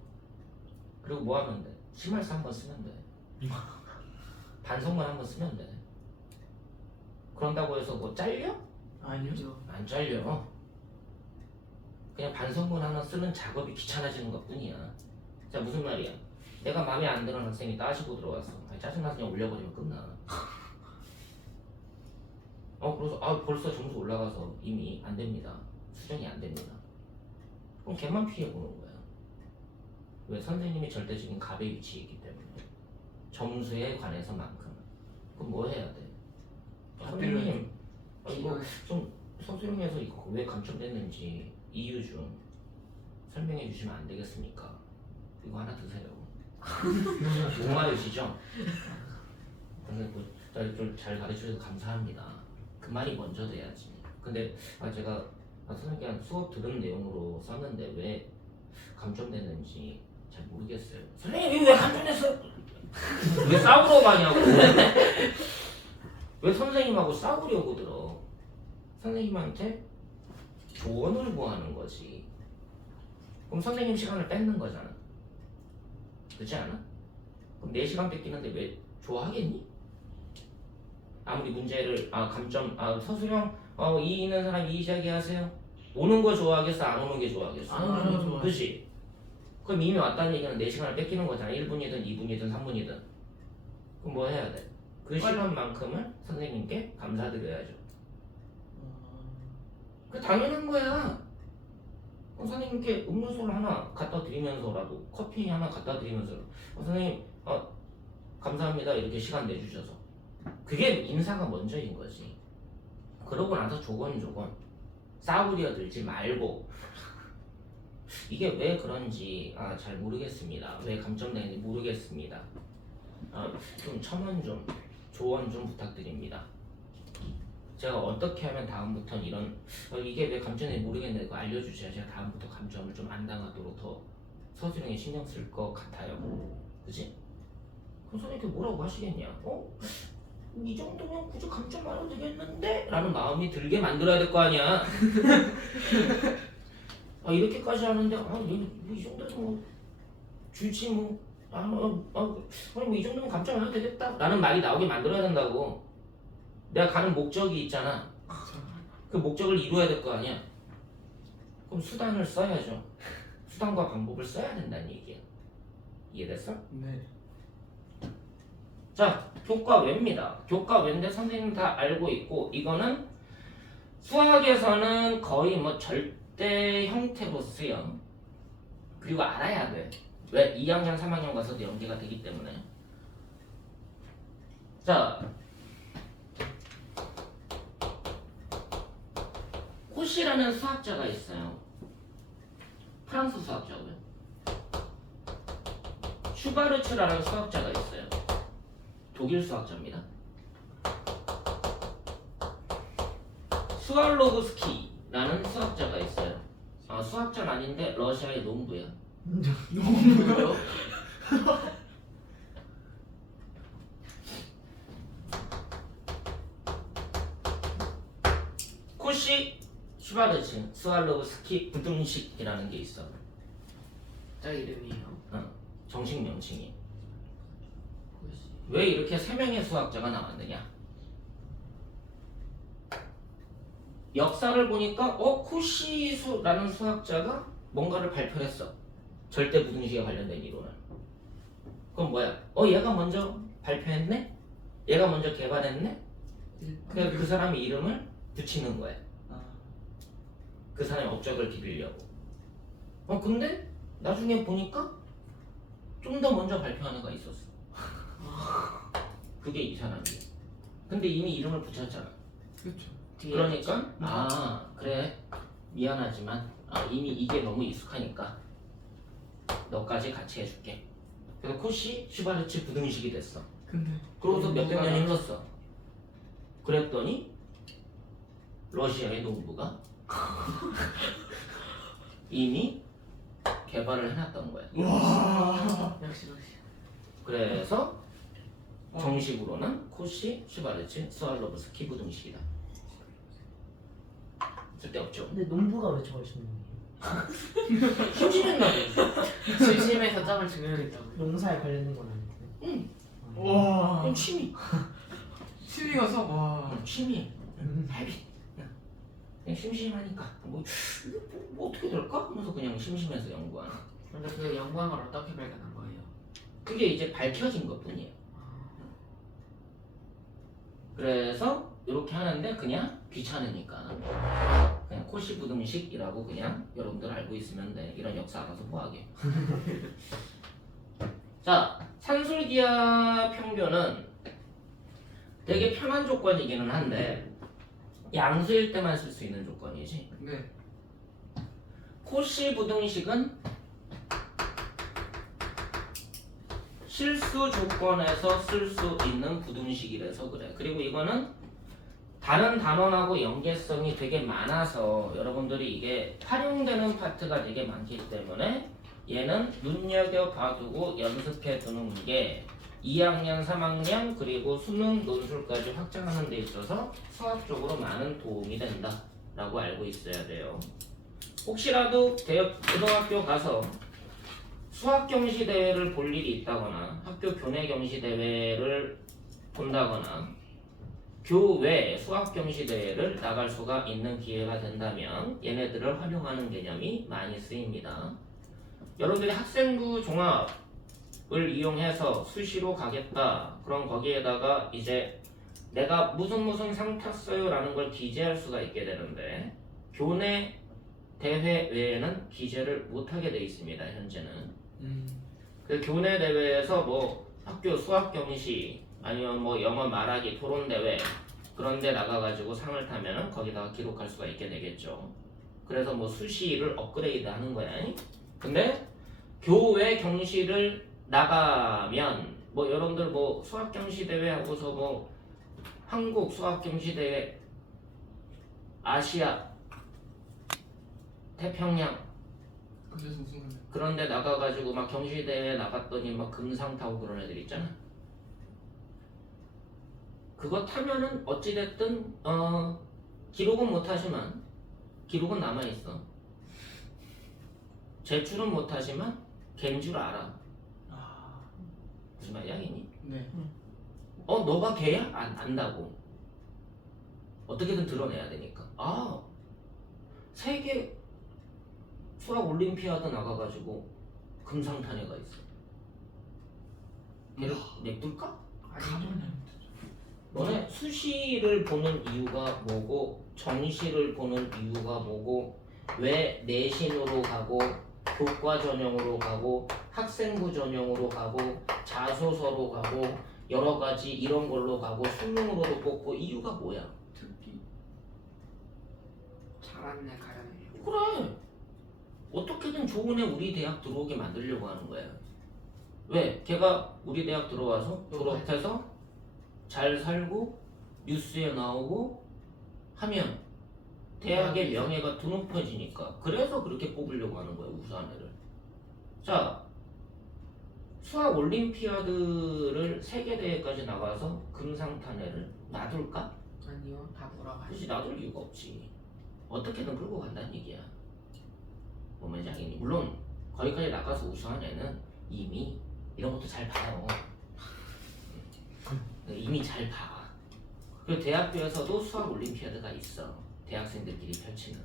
그리고 뭐 하면 돼? 심할서 한번 쓰면 돼. 반성문 한번 쓰면 돼. 그런다고 해서 뭐 잘려? 아니요. 그죠? 안 잘려. 그냥 반성문 하나 쓰는 작업이 귀찮아지는 것 뿐이야. 자 무슨 말이야? 내가 마음에 안 드는 학생이 따지고 들어왔어. 아니, 짜증나서 그냥 올려버리면 끝나. 그래서 벌써 점수 올라가서 이미 안 됩니다. 수정이 안 됩니다. 그럼 걔만 피해보는 거야. 왜? 선생님이 절대적인 갑의 위치에 있기 때문에. 점수에 관해서만큼. 그럼 뭐 해야 돼? 선생님, 이거 좀 서술형에서 이거 왜 감점됐는지 이유 좀 설명해 주시면 안 되겠습니까? 이거 하나 드세요. 목마르시죠? 근데 잘 가르쳐줘서 감사합니다. 그 말이 먼저 돼야지. 근데 제가 선생님께 수업 들은 내용으로 썼는데 왜 감점됐는지 잘 모르겠어요. 선생님 이거 왜 감점됐어요? 왜 싸우러 가냐고. 왜 선생님하고 싸우려고 들어? 선생님한테 조언을 구하는 거지. 그럼 선생님 시간을 뺏는 거잖아. 그렇지 않아? 그럼 내 시간 뺏기는데 왜 좋아하겠니? 아무리 문제를 감점 서술형 이 있는 사람 이의제기 하세요. 오는 거 좋아하겠어? 안 오는 게 좋아하겠어? 안 오는 거 좋아해요. 그렇지? 그럼 이미 왔다는 얘기는 내 시간을 뺏기는 거잖아. 1분이든 2분이든 3분이든. 그럼 뭐 해야 돼? 그 시간만큼은 선생님께 감사드려야죠. 그 당연한 거야. 그럼 선생님께 음료수를 하나 갖다 드리면서라도 커피 하나 갖다 드리면서 선생님 감사합니다 이렇게 시간 내주셔서 그게 인사가 먼저인 거지. 그러고 나서 조곤조곤 싸우려 들지 말고 이게 왜 그런지 잘 모르겠습니다. 왜 감점되는지 모르겠습니다. 좀 첨언 좀 조언 좀 부탁드립니다. 제가 어떻게 하면 다음부터는 이런 이게 왜 감점되는지 모르겠는데 그거 알려주셔야 제가 다음부터 감점을 좀 안 당하도록 더 서술형에 신경 쓸 것 같아요. 그치? 그럼 선생님께 뭐라고 하시겠냐? 이 정도면 굳이 감점 안 해도 되겠는데? 라는 마음이 들게 만들어야 될 거 아니야. 이렇게까지 하는데 이 정도면 뭐 주지 뭐 뭐 이 정도면 감점 안 해도 되겠다 라는 말이 나오게 만들어야 된다고. 내가 가는 목적이 있잖아. 그 목적을 이루어야 될 거 아니야. 그럼 수단을 써야죠. 수단과 방법을 써야 된다는 얘기야. 이해됐어? 네. 자, 교과 외입니다. 교과 외인데 선생님 다 알고 있고 이거는 수학에서는 거의 뭐 절대 형태로 쓰여. 그리고 알아야 돼. 왜? 2학년, 3학년 가서도 연계가 되기 때문에. 자, 코시라는 수학자가 있어요. 프랑스 수학자고요. 슈바르츠라는 수학자가 있어요. 독일 수학자입니다. 스왈로브스키라는 수학자가 있어요. 수학자는 아닌데 러시아의 농부야. 너무요? 코시, 슈바르츠, 스왈로브스키, 부등식이라는 게 있어. 짝 이름이에요. 어. 정식 명칭이. 혹시 왜 이렇게 세 명의 수학자가 나왔느냐? 역사를 보니까 코시수라는 수학자가 뭔가를 발표했어. 절대 부등식에 관련된 이론을. 그럼 뭐야? 얘가 먼저 발표했네? 얘가 먼저 개발했네? 그래서 그 사람의 이름을 붙이는 거야. 그 사람의 업적을 기리려고. 근데 나중에 보니까 좀 더 먼저 발표한 애가 있었어. 그게 이 사람이야. 근데 이미 이름을 붙였잖아. 그렇죠. 뒤에 그러니까 그래 미안하지만 이미 이게 너무 익숙하니까 너까지 같이 해줄게. 그래서 코시 슈바르츠 부등식이 됐어. 근데 그러고서 몇백 년이 흘렀어. 그랬더니 러시아의 농부가 이미 개발을 해놨던 거야. 와. 역시 그래서 정식으로는 코시 슈바르츠 스왈로브스키 부등식이다. 쓸데없죠. 근데 농부가 왜 저걸 짓는 거예요? 심심했나 보지. 진심에서 짬을 증명했다고. 농사에 관련된 건 아닌데. 응. 와. 그냥 취미. 취미가 서 와. 취미. 하비. 그냥 심심하니까 뭐 어떻게 될까? 하면서 그냥 심심해서 연구하는. 근데 그 연구한 걸 어떻게 발견한 거예요? 그게 이제 밝혀진 것뿐이에요. 그래서 이렇게 하는데 그냥 귀찮으니까 그냥 코시 부등식이라고 그냥 여러분들 알고 있으면 돼. 이런 역사 알아서 뭐하게. 자, 산술기하 평균은 되게 편한 조건이기는 한데 양수일 때만 쓸 수 있는 조건이지. 네. 코시 부등식은 실수 조건에서 쓸 수 있는 부등식이라서 그래. 그리고 이거는 다른 단원하고 연계성이 되게 많아서 여러분들이 이게 활용되는 파트가 되게 많기 때문에 얘는 눈여겨봐두고 연습해두는 게 2학년, 3학년 그리고 수능 논술까지 확장하는 데 있어서 수학적으로 많은 도움이 된다라고 알고 있어야 돼요. 혹시라도 고등학교 가서 수학 경시 대회를 볼 일이 있다거나 학교 교내 경시 대회를 본다거나 교외 수학 경시 대회를 나갈 수가 있는 기회가 된다면 얘네들을 활용하는 개념이 많이 쓰입니다. 여러분들이 학생부 종합을 이용해서 수시로 가겠다. 그럼 거기에다가 이제 내가 무슨 상 탔어요 라는 걸 기재할 수가 있게 되는데 교내 대회 외에는 기재를 못하게 돼 있습니다. 현재는. 그 교내 대회에서 뭐 학교 수학 경시 아니면 뭐 영어 말하기 토론 대회 그런 데 나가가지고 상을 타면은 거기다가 기록할 수가 있게 되겠죠. 그래서 뭐 수시를 업그레이드 하는 거야. 근데 교외 경시를 나가면 뭐 여러분들 뭐 수학 경시 대회 하고서 뭐 한국 수학 경시 대회 아시아 태평양 그래서 우승을. 그런데 나가가지고 막 경시대회 나갔더니 막 금상 타고 그런 애들 있잖아. 그거 타면은 어찌됐든 기록은 못하지만 기록은 남아있어. 제출은 못하지만 걘 줄 알아. 무슨 말이야 이니? 네. 너가 걔야? 안다고. 어떻게든 드러내야 되니까. 세계 수학 올림피아드 나가가지고 금상 탄 애가 있어. 걔를 냅둘까? 너네 수시를 보는 이유가 뭐고 정시를 보는 이유가 뭐고 왜 내신으로 가고 교과 전형으로 가고 학생부 전형으로 가고 자소서로 가고 여러 가지 이런 걸로 가고 수능으로도 뽑고 이유가 뭐야? 특기. 잘하는 애 가려내요. 그래. 어떻게든 좋은 애 우리 대학 들어오게 만들려고 하는 거야. 왜? 걔가 우리 대학 들어와서 졸업해서 잘 살고 뉴스에 나오고 하면 대학의 명예가 더 높아지니까. 그래서 그렇게 뽑으려고 하는 거야 우수한 애를. 자, 수학 올림피아드를 세계대회까지 나가서 금상 탄 애를 놔둘까? 아니요, 다 돌아가요. 굳이 놔둘 이유가 없지. 어떻게든 끌고 간다는 얘기야. 뭔 말인지 알겠니? 물론 거기까지 나가서 우수한 애는 이미 이런 것도 잘 봐요. 이미 잘 봐. 그리고 대학교에서도 수학 올림피아드가 있어. 대학생들끼리 펼치는.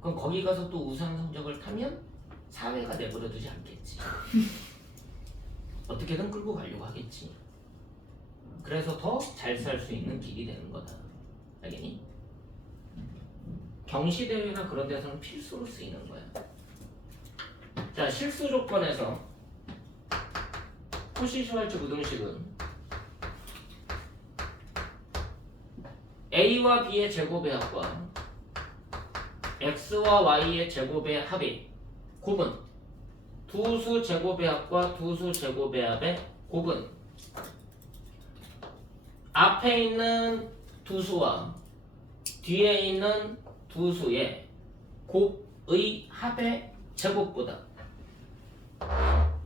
그럼 거기 가서 또 우수한 성적을 타면 사회가 내버려두지 않겠지. 어떻게든 끌고 가려고 하겠지. 그래서 더 잘 살 수 있는 길이 되는 거다. 알겠니? 경시대회나 그런 데서는 필수로 쓰이는 거야. 자, 실수 조건에서 코시-슈왈츠 무등식은 A와 B의 제곱의 합과 X와 Y의 제곱의 합이 곱은 두수 제곱의 합과 두수 제곱의 합의 곱은 앞에 있는 두수와 뒤에 있는 두수의 곱의 합의 제곱보다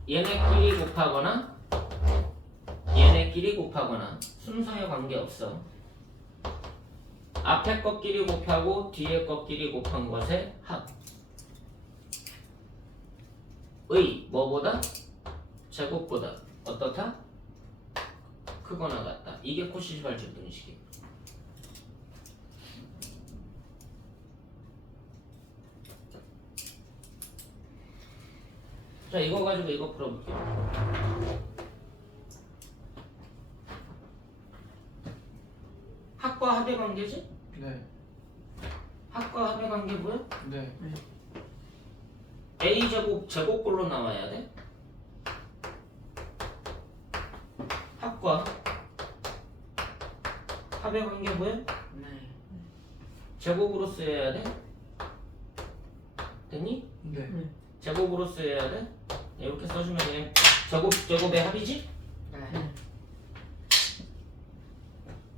얘네끼리 곱하거나 순서에 관계없어. 앞에 것끼리 곱하고 뒤에 것끼리 곱한 것의 합의 뭐보다? 제곱보다 어떻다? 크거나 같다. 이게 코시-슈왈츠 무등식이야. 자, 이거 가지고 이거 풀어볼게요. 합과 합의 관계지? 네. 합과 합의 관계 뭐야? 네. A 제곱꼴로 나와야 돼. 합과 합의 관계 뭐야? 네. 제곱으로 쓰여야 돼. 됐니? 네. 제곱으로 쓰여야 돼. 이렇게 써주면 그냥 제곱의 합이지? 네.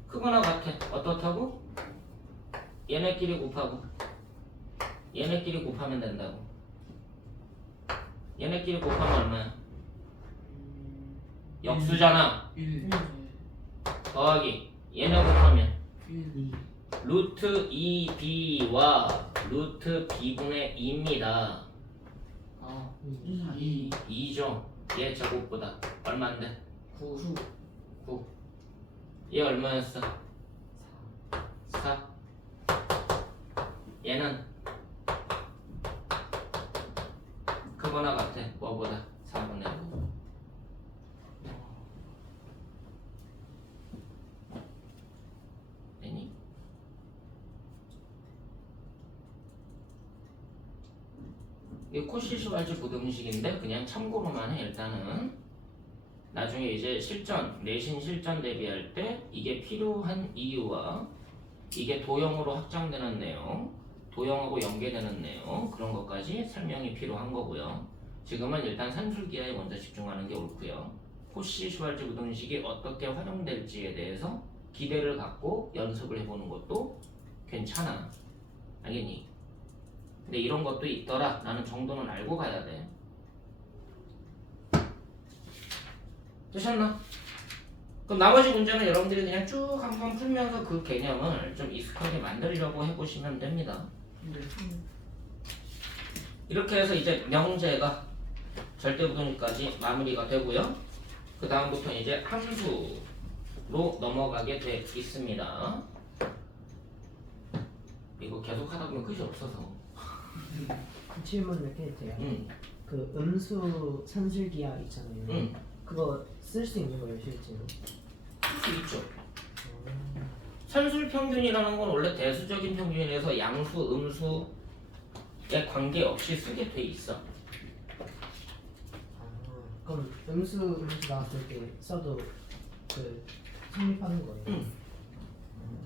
크거나 같아. 어떻다고? 얘네끼리 곱하고 얘네끼리 곱하면 된다고. 얘네끼리 곱하면 얼마야? 역수잖아. 1. 더하기 얘네 곱하면 1. 루트 2b와 루트 b분의 2입니다. 2. 2죠. 얘 제곱보다 얼마인데? 9. 9. 얘 얼마였어? 4. 얘는 크거나 같아. 뭐보다? 4분의 5. 되니? 이 코시-슈왈츠 무등식인데 그냥 참고로만 해. 일단은 나중에 이제 내신 실전 대비할 때 이게 필요한 이유와 이게 도형으로 확장되는 내용, 도형하고 연계되는 내용, 그런 것까지 설명이 필요한 거고요. 지금은 일단 산술기하에 먼저 집중하는 게 옳고요. 코시-슈왈츠 무등식이 어떻게 활용될지에 대해서 기대를 갖고 연습을 해보는 것도 괜찮아. 알겠니? 근데 이런 것도 있더라 라는 정도는 알고 가야 돼. 되셨나? 그럼 나머지 문제는 여러분들이 그냥 쭉 한번 풀면서 그 개념을 좀 익숙하게 만들려고 해보시면 됩니다. 네. 이렇게 해서 이제 명제가 절대부등식까지 마무리가 되고요. 그 다음부터 이제 함수로 넘어가게 돼 있습니다. 이거 계속 하다 보면 끝이 없어서. 그 질문 몇 개 해도 돼요? 그 음수 산술기하 있잖아요. 그거 쓸 수 있는 거예요 실제로? 쓸 수 있죠. 산술 평균이라는 건 원래 대수적인 평균에서 양수, 음수에 관계없이 쓰게 돼 있어. 그럼 음수 나왔을 때 써도 그 성립하는 거예요?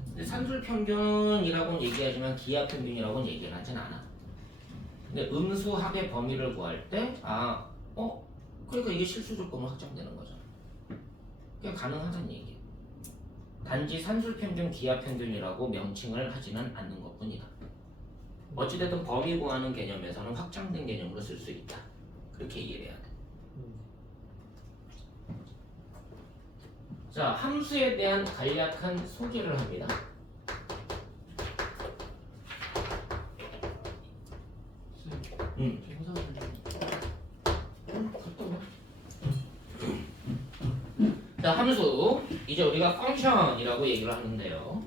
근데 산술 평균이라고는 얘기하지만 기하 평균이라고는 얘기를 하진 않아. 근데 음수 합의 범위를 구할 때 그러니까 이게 실수 조건으로 확정되는 거잖아. 그게 가능하다는 얘기야. 단지 산술 평균, 기하 평균이라고 명칭을 하지는 않는 것뿐이다. 어찌됐든 범위 구하는 개념에서는 확장된 개념으로 쓸 수 있다. 그렇게 이해를 해야 돼. 자, 함수에 대한 간략한 소개를 합니다. 저 화장실 좀. 자, 함수. 이제 우리가 펑션이라고 얘기를 하는데요.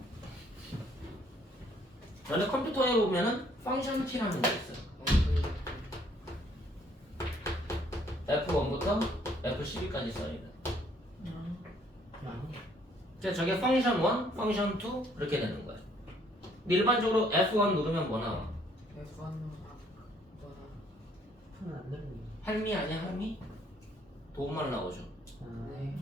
원래 컴퓨터에 보면은 펑션 키라는 게 있어요. F1부터 F12까지 써있는. 저게 펑션 1, 펑션 2 그렇게 되는 거야. 근데 일반적으로 F1 누르면 뭐 나와? 폰은 안 들리네. 할미 아니야 할미? 도움말 나오죠. 네.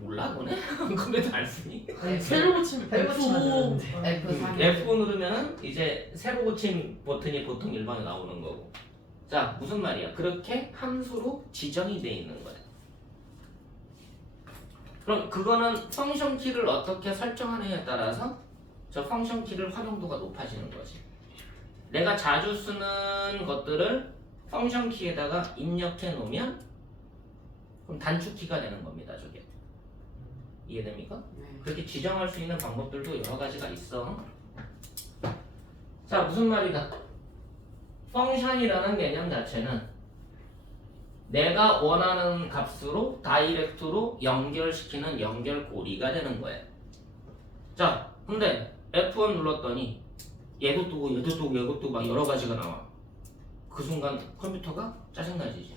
몰라 너네? 컴퓨터 안 쓰니? 아니 새로 고치면 새로 고치면 되는데. F3 F 누르면은 이제 새로 고친 버튼이 보통 일반에 나오는 거고. 자 무슨 말이야? 그렇게 함수로 지정이 돼 있는 거야. 그럼 그거는 펑션 키를 어떻게 설정하느냐에 따라서 저 펑션 키를 활용도가 높아지는 거지. 내가 자주 쓰는 것들을 펑션 키에다가 입력해 놓으면 그럼 단축 키가 되는 겁니다. 저게 이해됩니까? 네. 그렇게 지정할 수 있는 방법들도 여러 가지가 있어. 자 무슨 말이다? 펑션이라는 개념 자체는 내가 원하는 값으로 다이렉트로 연결시키는 연결고리가 되는 거예요. 자 근데 F1 눌렀더니 얘도 뜨고 얘도 뜨고 얘도 뜨고 막 여러 가지가 나와. 그 순간 컴퓨터가 짜증나지지.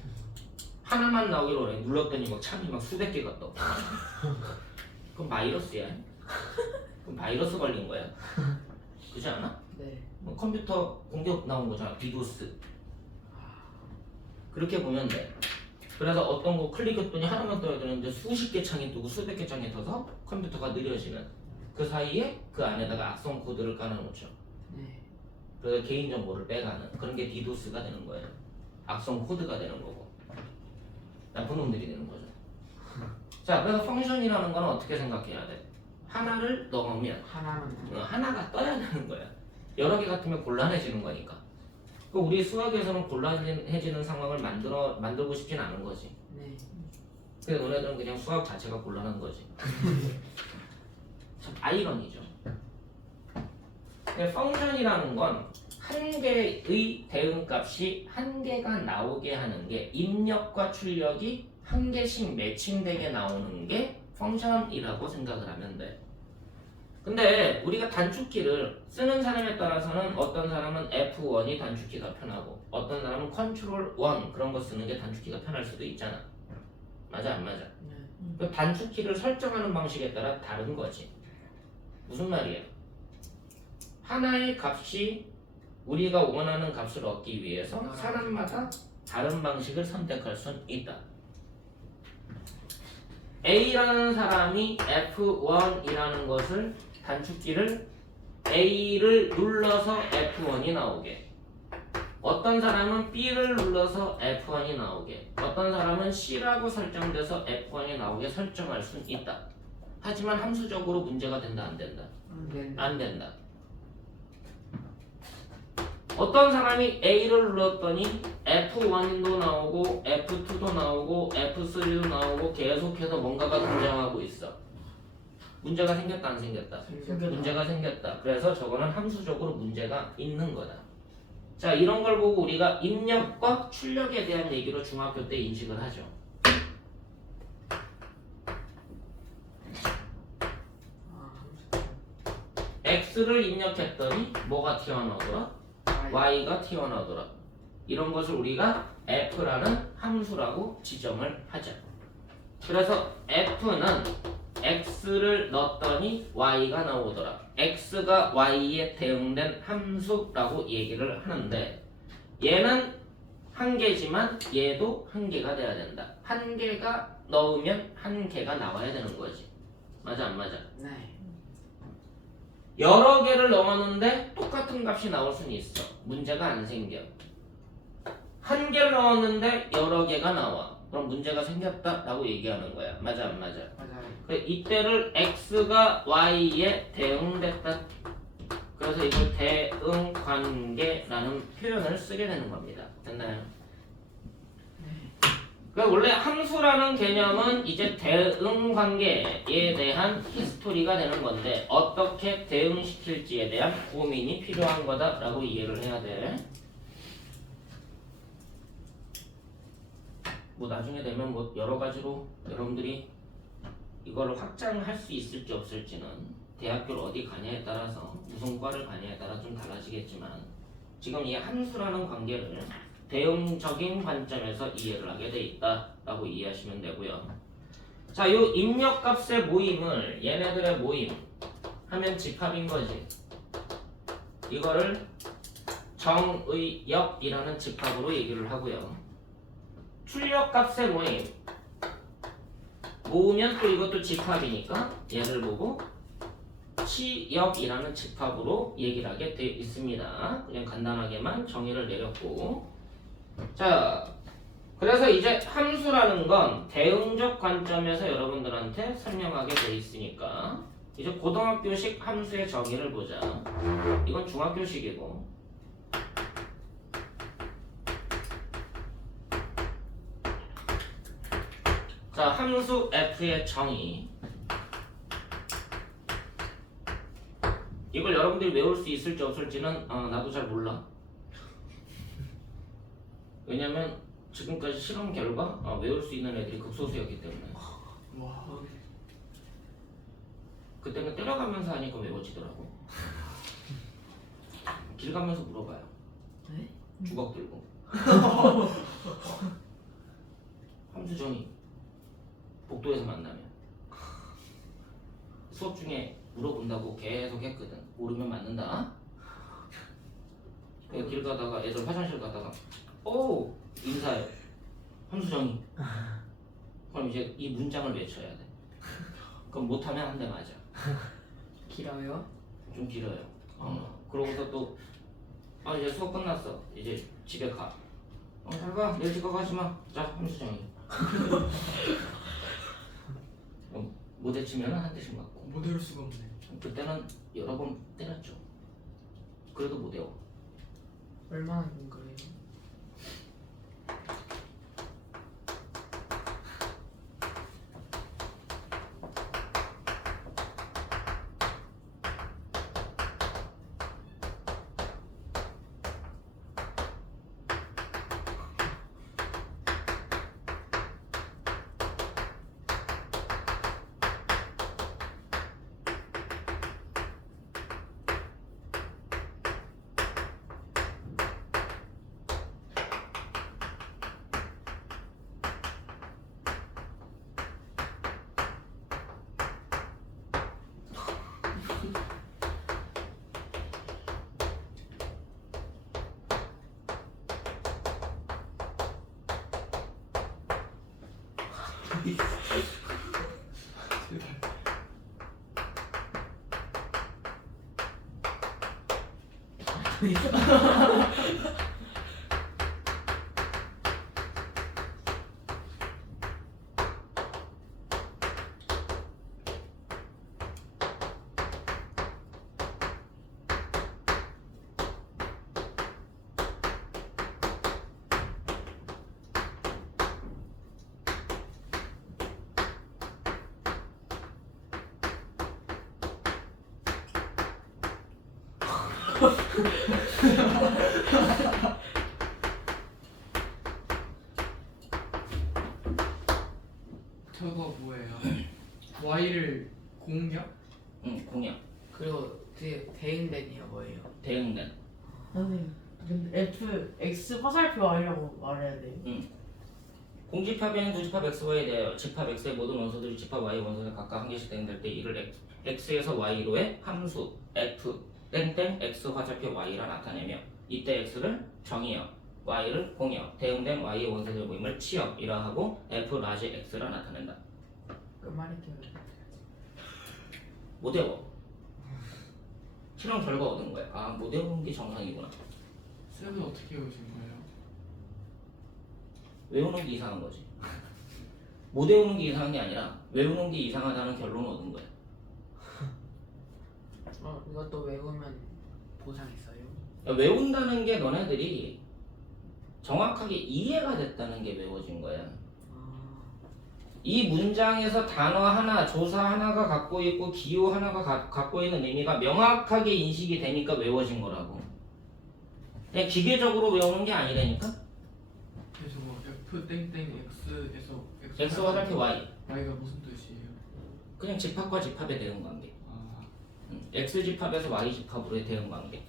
하나만 나오기로 해. 눌렀더니 막 참이 막 수백 개가 떠. 그럼 바이러스야. 그럼 바이러스 걸린 거야. 그렇지 않아? 네. 뭐 컴퓨터 공격 나온 거잖아. 디도스. 그렇게 보면 돼. 그래서 어떤 거 클릭했더니 하나만 떠야 되는데 수십 개 창이 뜨고 수백 개 창이 떠서 컴퓨터가 느려지는 그 사이에 그 안에다가 악성 코드를 깔아놓죠. 네. 그래서 개인정보를 빼가는 그런 게 디도스가 되는 거예요. 악성 코드가 되는 거고 나쁜 놈들이 되는 거죠. 자 그래서 펑션이라는 거는 어떻게 생각해야 돼? 하나를 넣으면 하나가 떠야 되는 거야. 여러 개 같으면 곤란해지는 거니까. 그 우리 수학에서는 곤란해지는 상황을 만들고 싶진 않은 거지. 네. 그래서 너네들은 그냥 수학 자체가 곤란한 거지. 참 아이러니죠. 근데 펑션이라는 건 한 개의 대응값이 한 개가 나오게 하는 게 입력과 출력이 한 개씩 매칭되게 나오는 게 펑션이라고 생각을 하면 돼. 근데 우리가 단축키를 쓰는 사람에 따라서는 어떤 사람은 F1이 단축키가 편하고 어떤 사람은 컨트롤 1 그런 거 쓰는 게 단축키가 편할 수도 있잖아. 맞아 안 맞아? 네. 그 단축키를 설정하는 방식에 따라 다른 거지. 무슨 말이야? 하나의 값이 우리가 원하는 값을 얻기 위해서 사람마다 다른 방식을 선택할 수 있다. A라는 사람이 F1이라는 것을 단축키를 A를 눌러서 F1이 나오게, 어떤 사람은 B를 눌러서 F1이 나오게, 어떤 사람은 C라고 설정돼서 F1이 나오게 설정할 수 있다. 하지만 함수적으로 문제가 된다 안 된다? 안 된다. 어떤 사람이 A를 눌렀더니 F1도 나오고 F2도 나오고 F3도 나오고 계속해서 뭔가가 등장하고 있어. 문제가 생겼다 안 생겼다? 문제가 생겼다. 그래서 저거는 함수적으로 문제가 있는 거다. 자 이런 걸 보고 우리가 입력과 출력에 대한 얘기로 중학교 때 인식을 하죠. X를 입력했더니 뭐가 튀어나오더라? Y가 튀어나오더라. 이런 것을 우리가 F라는 함수라고 지정을 하죠. 그래서 F는 X를 넣었더니 Y가 나오더라. X가 Y에 대응된 함수라고 얘기를 하는데 얘는 한 개지만 얘도 한 개가 돼야 된다. 한 개가 넣으면 한 개가 나와야 되는 거지. 맞아 안 맞아? 네. 여러 개를 넣었는데 똑같은 값이 나올 수는 있어. 문제가 안 생겨. 한 개를 넣었는데 여러 개가 나와. 그럼 문제가 생겼다라고 얘기하는 거야. 맞아 안 맞아? 맞아요. 이때를 X가 Y에 대응됐다. 그래서 이걸 대응관계라는 표현을 쓰게 되는 겁니다. 됐나요? 그러니까 원래 함수라는 개념은 이제 대응관계에 대한 히스토리가 되는 건데 어떻게 대응시킬지에 대한 고민이 필요한 거다라고 이해를 해야 돼. 뭐 나중에 되면 뭐 여러 가지로 여러분들이 이거를 확장할 수 있을지 없을지는 대학교를 어디 가냐에 따라서 무슨 과를 가냐에 따라 좀 달라지겠지만 지금 이 함수라는 관계를 대응적인 관점에서 이해를 하게 돼 있다라고 이해하시면 되고요. 자, 요 입력값의 모임을 얘네들의 모임 하면 집합인 거지. 이거를 정의역이라는 집합으로 얘기를 하고요. 출력값의 모임 모으면 또 이것도 집합이니까 얘를 보고 치역이라는 집합으로 얘기를 하게 돼 있습니다. 그냥 간단하게만 정의를 내렸고, 자, 그래서 이제 함수라는 건 대응적 관점에서 여러분들한테 설명하게 돼 있으니까 이제 고등학교식 함수의 정의를 보자. 이건 중학교식이고, 자, 함수 f의 정의. 이걸 여러분들이 외울 수 있을지 없을지는 나도 잘 몰라. 왜냐면 지금까지 실험 결과 외울 수 있는 애들이 극소수였기 때문에. 와. 그때는 때려가면서 하니까 외워지더라고. 길 가면서 물어봐요. 네? 주걱 들고. 함수 정의. 복도에서 만나면 수업 중에 물어본다고 계속 했거든. 모르면 맞는다. 그래서 길 가다가 애들 화장실 가다가 오 인사해. 함수 정의. 그럼 이제 이 문장을 외쳐야 돼. 그럼 못하면 한 대 맞아. 길어요? 좀 길어요. 그러고서 또 이제 수업 끝났어. 이제 집에 가. 잘 가. 내일 집에 가지 마. 자, 함수 정의. 못 외치면 한 대씩 맞고. 못 외울 수가 없네. 그때는 여러 번 때렸죠. 그래도 못 외워. 얼마나 긴 거예요? 저거 뭐예요? Y를 공격? 응, 공약. 그리고 뒤에 대응된이요 뭐예요? 대응된. 선생님 근데 X 화살표 하려고 말해야 돼요? 공집합에는 두 집합 xy에 대하여 집합 x의 모든 원소들이 집합 y 원소에 각각 한 개씩 대응될 때 이를 x에서 y로의 함수 f 땡땡 x 화살표 y라 나타내며 이때 x를 정의역, y를 공역, 대응된 y의 원소들 모임을 치역이라 하고 f 라지 x라 나타낸다. 끝말잇기를 못 외워. 실험 결과 얻은 거야. 못 외우는 게 정상이구나. 쌤은 어떻게 오신 거예요? 외우는 게 이상한 거지. 못 외우는 게 이상한 게 아니라 외우는 게 이상하다는 결론을 얻은 거야. 이것도 외우면 보상 있어요? 그러니까 외운다는 게 너네들이 정확하게 이해가 됐다는 게 외워진 거야. 이 문장에서 단어 하나, 조사 하나가 갖고 있고 기호 하나가 갖고 있는 의미가 명확하게 인식이 되니까 외워진 거라고. 그냥 기계적으로 외우는 게 아니라니까. 그래서 뭐 F F 땡땡 X에서 X 화살표 Y. Y가 무슨 뜻이에요? 그냥 집합과 집합의 대응 관계. 아, X 집합에서 Y 집합으로의 대응 관계.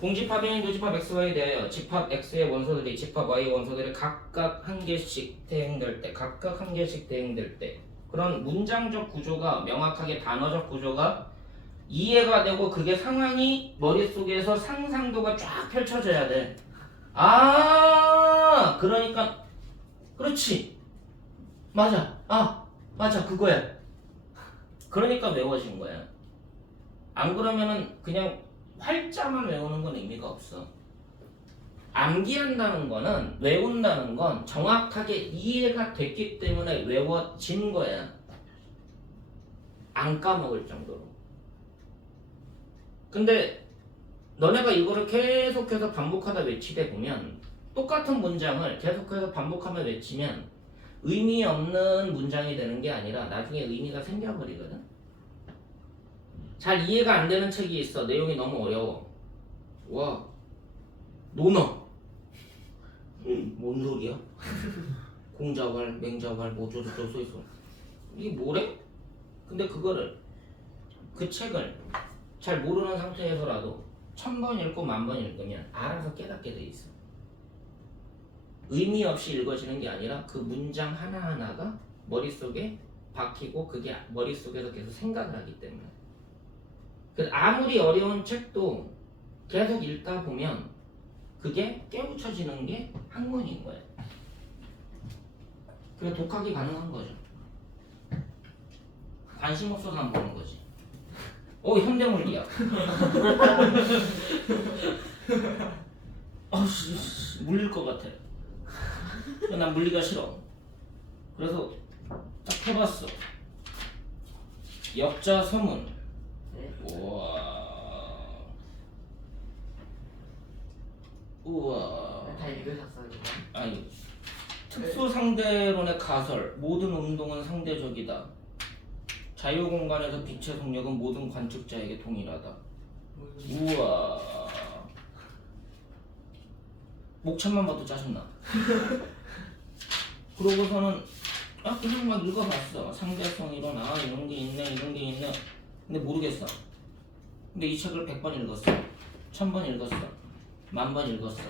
공집합인 교집합 XY에 대하여 집합 X의 원소들이 집합 Y의 원소들이 각각 한 개씩 대응될 때 그런 문장적 구조가 명확하게 단어적 구조가 이해가 되고 그게 상황이 머릿속에서 상상도가 쫙 펼쳐져야 돼. 아, 그러니까 그렇지. 맞아. 아, 맞아. 그거야. 그러니까 외워진 거야. 안 그러면은 그냥 활자만 외우는 건 의미가 없어. 암기한다는 거는 외운다는 건 정확하게 이해가 됐기 때문에 외워진 거야. 안 까먹을 정도로. 근데 너네가 이거를 계속해서 반복하다 외치다 보면 똑같은 문장을 계속해서 반복하며 외치면 의미 없는 문장이 되는 게 아니라 나중에 의미가 생겨버리거든. 잘 이해가 안 되는 책이 있어. 내용이 너무 어려워. 와, 논어. 뭔 소리야? 공자왈, 맹자왈, 뭐 저저저 써있어. 이게 뭐래? 근데 그거를 그 책을 잘 모르는 상태에서라도 1000번 읽고 10,000번 읽으면 알아서 깨닫게 돼 있어. 의미 없이 읽어지는 게 아니라 그 문장 하나하나가 머릿속에 박히고 그게 머릿속에서 계속 생각을 하기 때문에. 아무리 어려운 책도 계속 읽다 보면 그게 깨우쳐지는 게 학문인 거예요. 그래 독학이 가능한 거죠. 관심 없어서 안 보는 거지. 현대물리학. 물릴 것 같아. 난 물리가 싫어. 그래서 딱 해봤어. 역자 서문. 우와. 다 읽으셨어요? 아니, 특수 상대론의 가설. 모든 운동은 상대적이다. 자유공간에서 빛의 속력은 모든 관측자에게 동일하다. 우와. 목차만 봐도 짜증나. 그러고서는 그냥 막 읽어봤어. 상대성 이론, 이런 게 있네, 이런 게 있네. 근데 모르겠어. 근데 이 책을 100번 읽었어. 1000번 읽었어. 10,000번 읽었어.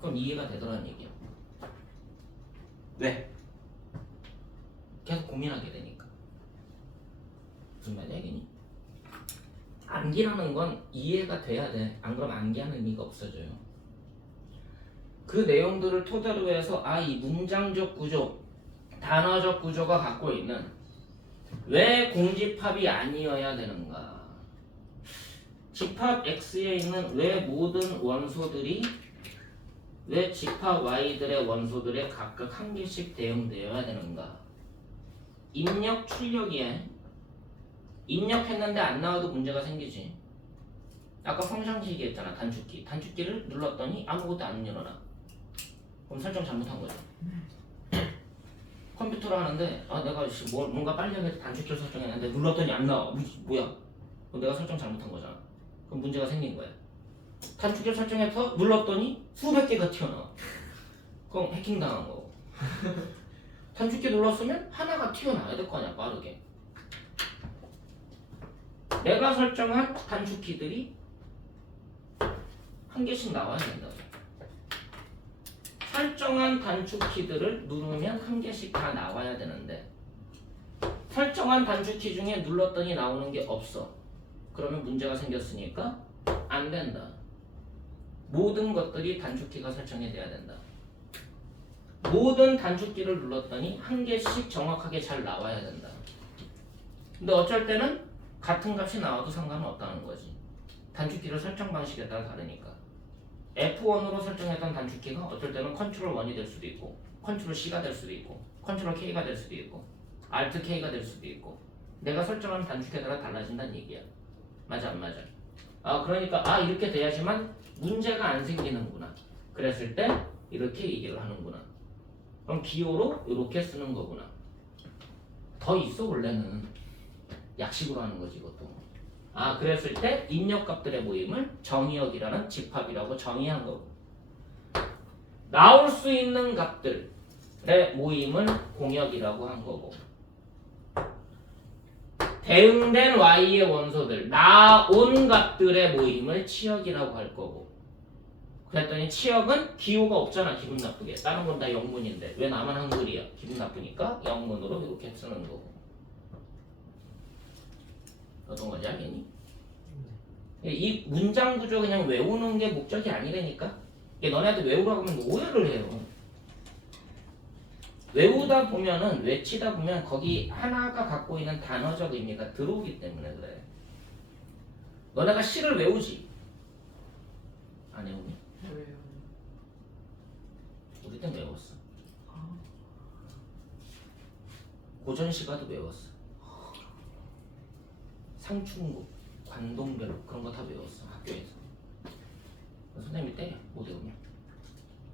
그럼 이해가 되더라는 얘기야. 왜? 계속 고민하게 되니까. 무슨 말이야, 얘기니? 암기라는 건 이해가 돼야 돼. 안 그러면 암기하는 의미가 없어져요. 그 내용들을 토대로 해서 이 문장적 구조, 단어적 구조가 갖고 있는 왜 공집합이 아니어야 되는가? 집합 X에 있는 왜 모든 원소들이 왜 집합 Y들의 원소들에 각각 한 개씩 대응되어야 되는가? 입력 출력이에 입력했는데 안 나와도 문제가 생기지. 아까 펑션키 얘기했잖아. 단축키를 눌렀더니 아무것도 안 일어나. 그럼 설정 잘못한 거죠. 컴퓨터로 하는데 내가 뭔가 빨리 하겠다 단축키를 설정했는데 눌렀더니 안 나와. 뭐야? 그럼 내가 설정 잘못한 거잖아. 그럼 문제가 생긴 거야. 단축키를 설정해서 눌렀더니 수백 개가 튀어나와. 그럼 해킹 당한 거고. 단축키 눌렀으면 하나가 튀어나와야 될 거 아니야, 빠르게. 내가 설정한 단축키들이 한 개씩 나와야 된다고. 설정한 단축키들을 누르면 한 개씩 다 나와야 되는데 설정한 단축키 중에 눌렀더니 나오는 게 없어. 그러면 문제가 생겼으니까 안 된다. 모든 것들이 단축키가 설정이 돼야 된다. 모든 단축키를 눌렀더니 한 개씩 정확하게 잘 나와야 된다. 근데 어쩔 때는 같은 값이 나와도 상관은 없다는 거지. 단축키를 설정 방식에 따라 다르니까. F1으로 설정했던 단축키가 어쩔 때는 컨트롤 1이 될 수도 있고 컨트롤 C가 될 수도 있고 컨트롤 K가 될 수도 있고 Alt K가 될 수도 있고 내가 설정한 단축키에 따라 달라진다는 얘기야. 맞아 안 맞아? 그러니까 이렇게 돼야지만 문제가 안 생기는구나. 그랬을 때 이렇게 얘기를 하는구나. 그럼 기호로 이렇게 쓰는 거구나. 더 있어 원래는. 약식으로 하는 거지 이것도. 그랬을 때 입력값들의 모임을 정의역이라는 집합이라고 정의한 거고. 나올 수 있는 값들의 모임을 공역이라고 한 거고 대응된 y의 원소들 나온 값들의 모임을 치역이라고 할 거고 그랬더니 치역은 기호가 없잖아 기분 나쁘게 다른 건 다 0문인데 왜 나만 한글이야 기분 나쁘니까 0문으로 이렇게 쓰는 거고 어떤 건지 알겠니? 이 문장 구조 그냥 외우는 게 목적이 아니라니까 이게 너네한테 외우라고 하면 오해를 해요 외우다 보면은 외치다 보면 거기 하나가 갖고 있는 단어적 의미가 들어오기 때문에 그래 너네가 시를 외우지 안 외우니? 왜요? 우리 땐 외웠어 고전시가도 외웠어 상충곡, 관동별 그런 거 다 외웠어 학교에서 선생님이 때려 못 외우면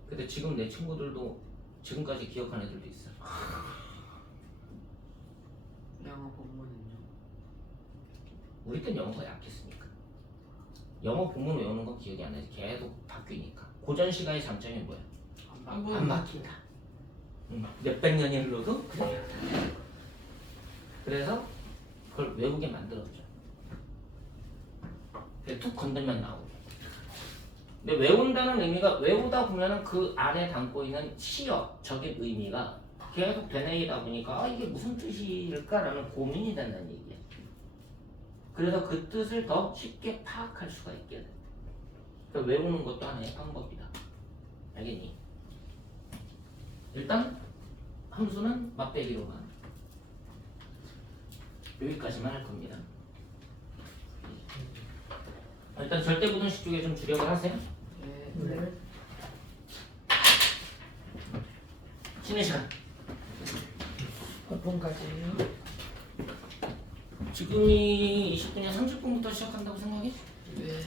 근데 지금 내 친구들도 지금까지 기억하는 애들도 있어 영어 본문은요? 우리 땐 영어가 약했으니까 영어 본문 외우는 건 기억이 안 나지 계속 바뀌니까 고전시가의 장점이 뭐야? 안 바뀐다 몇백 년이 흘러도 그대로야 그래서 그걸 외우게 만들었죠 툭 건들면 나오게 근데 외운다는 의미가 외우다 보면은 그 안에 담고 있는 시역적인 의미가 계속 되뇌이다 보니까 이게 무슨 뜻일까라는 고민이 된다는 얘기야 그래서 그 뜻을 더 쉽게 파악할 수가 있게 돼 그러니까 외우는 것도 하나의 방법이다 알겠니? 일단 함수는 맛배기로만 여기까지만 할 겁니다 일단 절대부등식 쪽에 좀 주력을 하세요 네. 쉬는 시간 몇 분까지요? 지금이 20분이야 30분부터 시작한다고 생각해? 네.